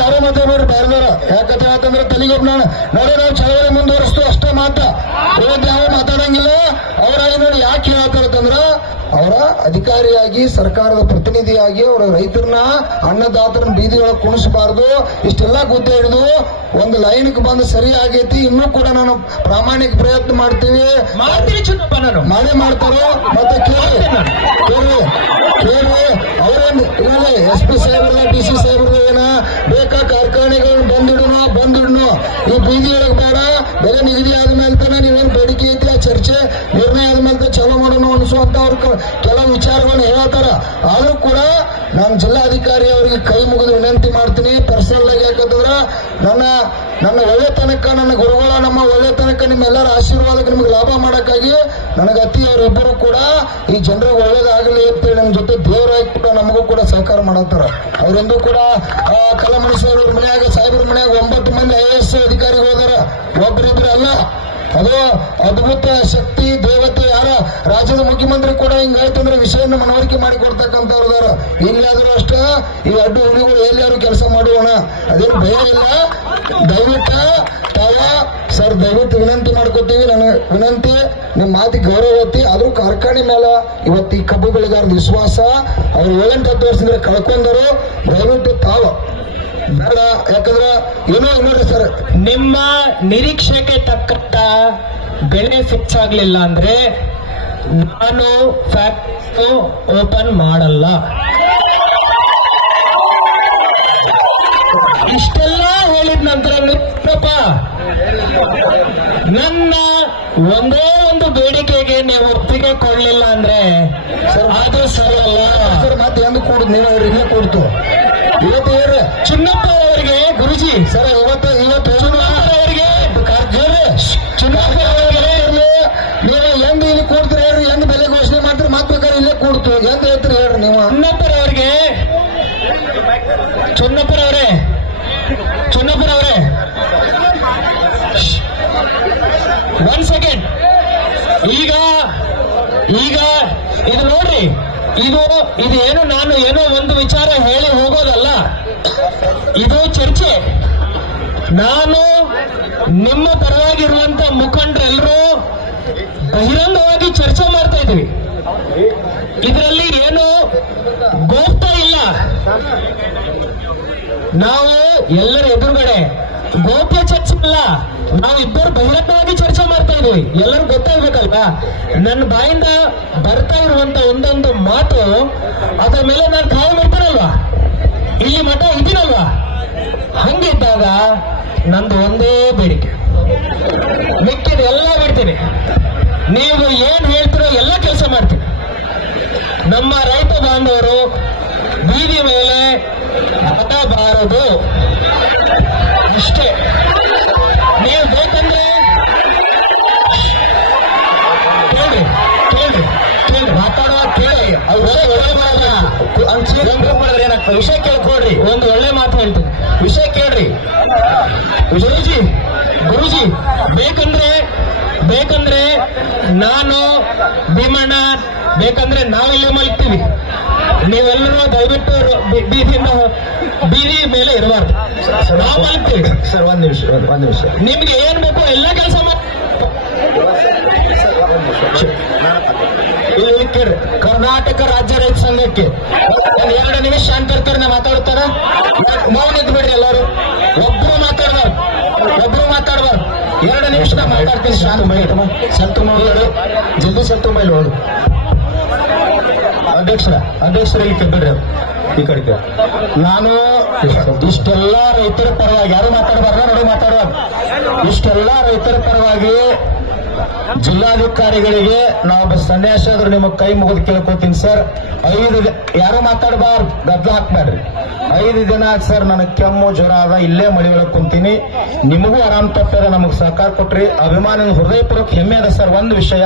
ಯಾರು ಮಾತಾಡ್ಬೇಡ್ರಿ ಬೇರೆದವ್ರ. ಯಾಕಂತಂದ್ರೆ ತಲೆಗೊಬ್ಬ ನೋಡಿ ನಾವು ಚಳವಳಿ ಮುಂದುವರಿಸ್ತು ಅಷ್ಟೇ ಮಾತ. ಇವತ್ತು ಯಾವ ಮಾತಾಡಂಗಿಲ್ಲ. ಅವರಾಗಿ ನೋಡಿ ಯಾಕೆ ಹೇಳ್ತಾರಂದ್ರ ಅವರ ಅಧಿಕಾರಿಯಾಗಿ ಸರ್ಕಾರದ ಪ್ರತಿನಿಧಿಯಾಗಿ ಅವರ ರೈತರನ್ನ ಅನ್ನದಾತರನ್ನ ಬೀದಿ ಒಳಗೆ ಕುಣಿಸಬಾರ್ದು. ಇಷ್ಟೆಲ್ಲ ಗುದ್ದೆ ಹಿಡಿದು ಒಂದು ಲೈನ್ಗೆ ಬಂದು ಸರಿ ಆಗೈತಿ. ಇನ್ನೂ ಕೂಡ ನಾನು ಪ್ರಾಮಾಣಿಕ ಪ್ರಯತ್ನ ಮಾಡ್ತೀವಿ ಮಾಡೇ ಮಾಡ್ತಾರೋ. ಮತ್ತೆ ಕೇಳಿ ಅವರೇನು SP ಸಾಹೇಬ್ರದ DC ಸಾಹೇಬ್ರದ ಏನ ಬೇಕಾ ಕಾರ್ಖಾನೆಗಳನ್ನ ಬಂದಿಡ್ನು ಈ ಬೀದಿ ಒಳಗೆ ಬೇಡ. ಬೆಲೆ ನಿಗದಿ ಆದ್ಮೇಲೆ ತಾನೆ ನೀವೇನು ಬೇಡಿಕೆ ಐತಿ ಆ ಚರ್ಚೆ ನಿರ್ಣಯ ಆದ್ಮೇಲೆ ಚಾಲೂ ಮಾಡೋಣ ಅನಿಸುವಂತ ಅವ್ರ ಕೆಲವು ವಿಚಾರಗಳನ್ನ ಹೇಳ್ತಾರ. ಆದ್ರೂ ಕೂಡ ನಾನು ಜಿಲ್ಲಾಧಿಕಾರಿ ಅವರಿಗೆ ಕೈ ಮುಗಿದು ವಿನಂತಿ ಮಾಡ್ತೀನಿ ಪರ್ಸನಲ್ ಆಗಿ. ಯಾಕಂತಂದ್ರ ನನ್ನ ಒಳ್ಳೆತನಕ ನನ್ನ ಗುರುಗಳ ನಮ್ಮ ಒಳ್ಳೆತನಕ ನಿಮ್ಮೆಲ್ಲರ ಆಶೀರ್ವಾದಕ್ಕೆ ನಿಮ್ಗೆ ಲಾಭ ಮಾಡಕ್ಕಾಗಿ ನನಗೆ ಅತಿ ಅವರಿಬ್ಬರು ಕೂಡ ಈ ಜನರಿಗೆ ಒಳ್ಳೇದಾಗಲಿ ಅಂತೇಳಿ ನಮ್ಮ ಜೊತೆ ದೇವರಾಗಿ ಕೂಡ ನಮಗೂ ಕೂಡ ಸಹಕಾರ ಮಾಡತ್ತಾರ. ಅವರೆಂದೂ ಕೂಡ ಕಲಮಣಿ ಸಾಹೇಬ್ರ ಮನ್ಯಾಗ ಸಾಹೇಬ್ರ ಮನ್ಯಾಗ 9 ಮಂದಿ IAS ಅಧಿಕಾರಿಗಳು ಹೋದಾರ, ಒಬ್ಬರಿಬ್ರು ಅಲ್ಲ. ಅದು ಅದ್ಭುತ ಶಕ್ತಿ ದೇವತೆ. ಯಾರ ರಾಜ್ಯದ ಮುಖ್ಯಮಂತ್ರಿ ಕೂಡ ಹಿಂಗಾಯ್ತಂದ್ರೆ ವಿಷಯನ ಮನವರಿಕೆ ಮಾಡಿ ಕೊಡ್ತಕ್ಕಂಥವ್ರದಾರ. ಎಲ್ಲಾದ್ರೂ ಅಷ್ಟ ಈ ಅಡ್ಡು ಹುಲಿಗಳು ಎಲ್ಲಾರು ಕೆಲಸ ಮಾಡುವಣ, ಅದೇನು ಭಯ ಇಲ್ಲ. ದಯವಿಟ್ಟು ಸರ್ ದಯವಿಟ್ಟು ವಿನಂತಿ ಮಾಡ್ಕೋತೀವಿ. ನನ್ನ ವಿನಂತಿ ನಿಮ್ಮ ಮಾತಿಗೆ ಗೌರವತಿ. ಆದ್ರೂ ಕಾರ್ಖಾನೆ ಮೇಲೆ ಇವತ್ತು ಈ ಕಬ್ಬು ಬೆಳೆಗಾರದ ವಿಶ್ವಾಸ ಅವ್ರು 7-10 ವರ್ಷದಿಂದ ಕಳ್ಕೊಂಡರು. ದಯವಿಟ್ಟು ಬೇಡ. ಯಾಕಂದ್ರೆ ಏನೋ ನೋಡ್ರಿ ಸರ್, ನಿಮ್ಮ ನಿರೀಕ್ಷೆಗೆ ತಕ್ಕಂತ ಬೆಲೆ ಫಿಕ್ಸ್ ಆಗ್ಲಿಲ್ಲ ಅಂದ್ರೆ ನಾನು ಫ್ಯಾಕ್ಟರಿ ಓಪನ್ ಮಾಡಲ್ಲ. ಇಷ್ಟೆಲ್ಲ ಹೇಳಿದ ನಂತರ ನನ್ನ ಒಂದೇ ಒಂದು ಬೇಡಿಕೆಗೆ ನೀವು ಒಪ್ಪಿಗೆ ಕೊಡ್ಲಿಲ್ಲ ಅಂದ್ರೆ ಅದು ಸರಿ ಅಲ್ಲ. ಮತ್ತೆ ಎಂದು ಕೂಡುದು ನೀವು ಇಲ್ಲೇ ಕೂಡ್ತು. ಇವತ್ತು ಹೇಳ್ರಿ ಚಿನ್ನಪ್ಪ ಅವರಿಗೆ ಗುರುಜಿ ಸರ್ ಇವತ್ತು ಚಿನ್ನಪ್ಪ ಅವರಿಗೆ ಚಿನ್ನಪ್ಪ ಅವರಿಗೆ ನೀವು ಎಂದು ಇಲ್ಲಿ ಕೂಡ್ತೀರಿ ಹೇಳ್ರಿ. ಎಂದು ಬೆಲೆ ಘೋಷಣೆ ಮಾಡ್ತೀರಿ ಮತ್ ಬೇಕಾದ್ರೆ ಇಲ್ಲೇ ಕೂಡ್ತು ಎಂದು ಹೇಳ್ತೀರಿ ಹೇಳ್ರಿ ನೀವು. ಚಿನ್ನಪ್ಪರವರೇ ಒಂದ್ ಸೆಕೆಂಡ್. ಈಗ ಇದು ನೋಡ್ರಿ, ಇದು ಏನು ನಾನು ಏನೋ ಒಂದು ವಿಚಾರ ಹೇಳಿ ಹೋಗೋದಲ್ಲ, ಇದು ಚರ್ಚೆ. ನಾನು ನಿಮ್ಮ ಪರವಾಗಿರುವಂತ ಮುಖಂಡರೆಲ್ಲರೂ ಬಹಿರಂಗವಾಗಿ ಚರ್ಚೆ ಮಾಡ್ತಾ ಇದ್ದೀವಿ. ಇದರಲ್ಲಿ ಏನು ಗೋಪ್ತ ಇಲ್ಲ. ನಾವು ಎಲ್ಲರ ಎದುರುಗಡೆ ಗೌಪ್ಯ ಚರ್ಚೆ ಇಲ್ಲ, ನಾವು ಇಬ್ಬರು ಬಹಿರಂಗವಾಗಿ ಚರ್ಚೆ ಮಾಡ್ತಾ ಇದೀವಿ. ಎಲ್ಲರೂ ಗೊತ್ತಾಗ್ಬೇಕಲ್ವಾ? ನನ್ನ ಬಾಯಿಂದ ಬರ್ತಾ ಇರುವಂತ ಒಂದೊಂದು ಮಾತು ಅದರ ಮೇಲೆ ನಾನು ಕಾವು ಮಾಡ್ತಾನಲ್ವಾ, ಇಲ್ಲಿ ಮಠ ಇದೀನಲ್ವಾ. ಹಂಗಿದ್ದಾಗ ನಂದು ಒಂದೇ ಬೇಡಿಕೆ, ಮಿಕ್ಕಿದ ಎಲ್ಲ ಬಿಡ್ತೀನಿ. ನೀವು ಏನ್ ಹೇಳ್ತೀರೋ ಎಲ್ಲ ಕೆಲಸ ಮಾಡ್ತೀನಿ. ನಮ್ಮ ರೈತ ಬಾಂಧವರು ಬೀದಿ ಮೇಲೆ ಬರಬಾರದು ಇಷ್ಟೇ. ನೀವು ಬೇಕಂದ್ರೆ ಕೇಳ್ರಿ ಮಾತಾಡುವ ಕೇಳಿ. ವಿಷಯ ಕೇಳ್ಕೊಡ್ರಿ. ಒಂದು ಒಳ್ಳೆ ಮಾತು ಹೇಳ್ತೀನಿ, ವಿಷಯ ಕೇಳ್ರಿ. ಗುರುಜಿ ಬೇಕಂದ್ರೆ ನಾನು ಭೀಮಣ್ಣ ಬೇಕಂದ್ರೆ ನಾವಿಲ್ಲಿ ಮಲ್ತೀವಿ. ನೀವೆಲ್ಲರೂ ದಯವಿಟ್ಟು ಬೀದಿ ಮೇಲೆ ಇರಬಾರ್ದು. ನಾವು ಮಲ್ತೀವಿ ಸರ್. ಒಂದ್ ನಿಮಿಷ ನಿಮ್ಗೆ ಏನ್ ಬೇಕು ಎಲ್ಲ ಕೆಲಸ ಇಲ್ಲಿ ಕೇಳ್ರಿ. ಕರ್ನಾಟಕ ರಾಜ್ಯ ರೈತ ಸಂಘಕ್ಕೆ 2 ನಿಮಿಷ ಶಾಂತ ಇರ್ತಾರೆ ಮಾತಾಡ್ತಾರ. ಮೌನ ಇದ್ದು ಬಿಡ್ರಿ ಎಲ್ಲರೂ. ಒಬ್ರು ಮಾತಾಡಬಾರ್ದು. 2 ನಿಮಿಷ ಮಾತಾಡ್ತೀನಿ. ಶಾಂತ ಮೈಲು ಜಲ್ದಿ ಸಂತು ಮೈಲು ಹೋದು. ಅಧ್ಯಕ್ಷರಲ್ಲಿ ಕೆಬ್ಬಿಡ್ರಿ ಈ ಕಡೆಗೆ. ನಾನು ಇಷ್ಟೆಲ್ಲ ರೈತರ ಪರವಾಗಿ ಯಾರು ಮಾತಾಡಬಾರ್ದ ನೋಡಿ ಮಾತಾಡುವಾಗ. ಇಷ್ಟೆಲ್ಲ ರೈತರ ಪರವಾಗಿ ಜಿಲ್ಲಾಧಿಕಾರಿಗಳಿಗೆ ನಾವು ಸನ್ಯಾಸ ಆದ್ರೂ ನಿಮಗೆ ಕೈ ಮುಗಿದು ಕೇಳ್ಕೊತೀನಿ ಸರ್. 5 ಯಾರು ಮಾತಾಡಬಾರ್ದು, ಗದ್ದಲ ಹಾಕ್ಬೇಡ್ರಿ. 5 ದಿನ ಸರ್ ನನಗೆ ಕೆಮ್ಮು ಜ್ವರ ಅದ, ಇಲ್ಲೇ ಮಳಿ ಒಳಗೆ ಕುಂತೀನಿ. ನಿಮಗೂ ಆರಾಮ್ ತಪ್ಪದ, ನಮಗ್ ಸಹಕಾರ ಕೊಟ್ರಿ. ಅಭಿಮಾನ ಹೃದಯಪೂರ್ವಕ ಹೆಮ್ಮೆ ಅದ ಸರ್. ಒಂದು ವಿಷಯ,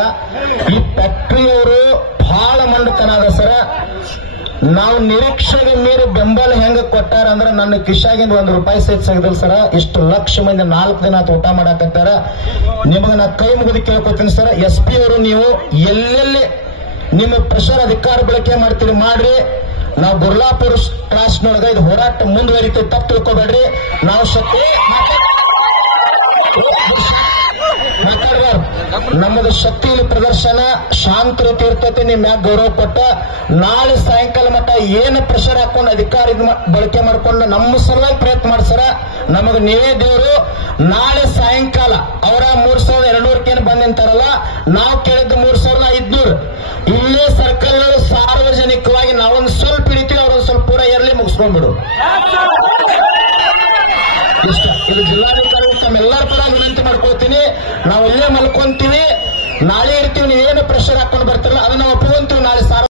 ಈ ಫ್ಯಾಕ್ಟ್ರಿಯವರು ಬಹಳ ಮಂಡತನ ಅದ ಸರ್. ನಾವು ನಿರೀಕ್ಷೆಗೆ ಮೀರಿ ಬೆಂಬಲ ಹೆಂಗ ಕೊಟ್ಟಾರ ಅಂದ್ರೆ ನನ್ನ ಕಿಶಾಗಿಂದ ₹1 ಸಹಿತ ಸಿಗದಿಲ್ಲ ಸರ. ಇಷ್ಟು ಲಕ್ಷ ಮಂದಿ 4 ದಿನ ಆತ ಊಟ ಮಾಡಾಕತ್ತಾರ. ನಿಮಗೆ ನಾ ಕೈ ಮುಗಿದು ಕೇಳ್ಕೊತೀನಿ ಸರ್, SP ಅವರು ನೀವು ಎಲ್ಲೆಲ್ಲಿ ನಿಮ್ಮ ಪ್ರೆಷರ್ ಅಧಿಕಾರ ಬಳಕೆ ಮಾಡ್ತೀರಿ ಮಾಡ್ರಿ. ನಾವು ಗುರ್ಲಾಪುರ ಕ್ಲಾಸ್ನೊಳಗ ಇದು ಹೋರಾಟ ಮುಂದುವರಿತೀವಿ, ತಪ್ಪು ತಿಳ್ಕೊಬೇಡ್ರಿ. ನಾವು ನಮ್ಮದು ಶಕ್ತಿಯಲ್ಲಿ ಪ್ರದರ್ಶನ ಶಾಂತ ರೀತಿ ಇರ್ತೈತಿ. ನಿಮ್ ಮ್ಯಾಗ ಗೌರವ ಕೊಟ್ಟ ನಾಳೆ ಸಾಯಂಕಾಲ ಮಟ್ಟ ಏನು ಪ್ರೆಷರ್ ಹಾಕೊಂಡು ಅಧಿಕಾರ ಬಳಕೆ ಮಾಡ್ಕೊಂಡು ನಮ್ಮ ಸಲುವಾಗಿ ಪ್ರಯತ್ನ ಮಾಡ್ಸರ. ನಮಗ ನೀವೇ ದೇವರು. ನಾಳೆ ಸಾಯಂಕಾಲ ಅವರ 3200 ಬಂದ್ ನಿಂತಾರಲ್ಲ, ನಾವು ಕೇಳಿದ್ದು 3500. ಇಲ್ಲೇ ಸರ್ಕಲ್ ಸಾರ್ವಜನಿಕವಾಗಿ ನಾವೊಂದು ಸ್ವಲ್ಪ ಹಿಡಿತೀವಿ, ಅವ್ರೊಂದು ಸ್ವಲ್ಪ ಪೂರ ಇರಲಿ, ಮುಗಿಸ್ಕೊಂಡ್ಬಿಡು. ಇದು ಜಿಲ್ಲಾಧಿಕಾರಿ ತಮ್ಮೆಲ್ಲರ ಪರ ವಿನಂತಿ ಮಾಡ್ಕೊಳ್ತೀನಿ. ನಾವು ಇಲ್ಲೇ ಮಲ್ಕೊಂತೀವಿ, ನಾಳೆ ಇರ್ತೀವಿ. ನೀವೇನು ಪ್ರೆಷರ್ ಹಾಕೊಂಡು ಬರ್ತಿರಲ್ಲ ಅದನ್ನ ನಾವು ಒಪ್ಪಿಕೊಂತೀವಿ. ನಾಳೆ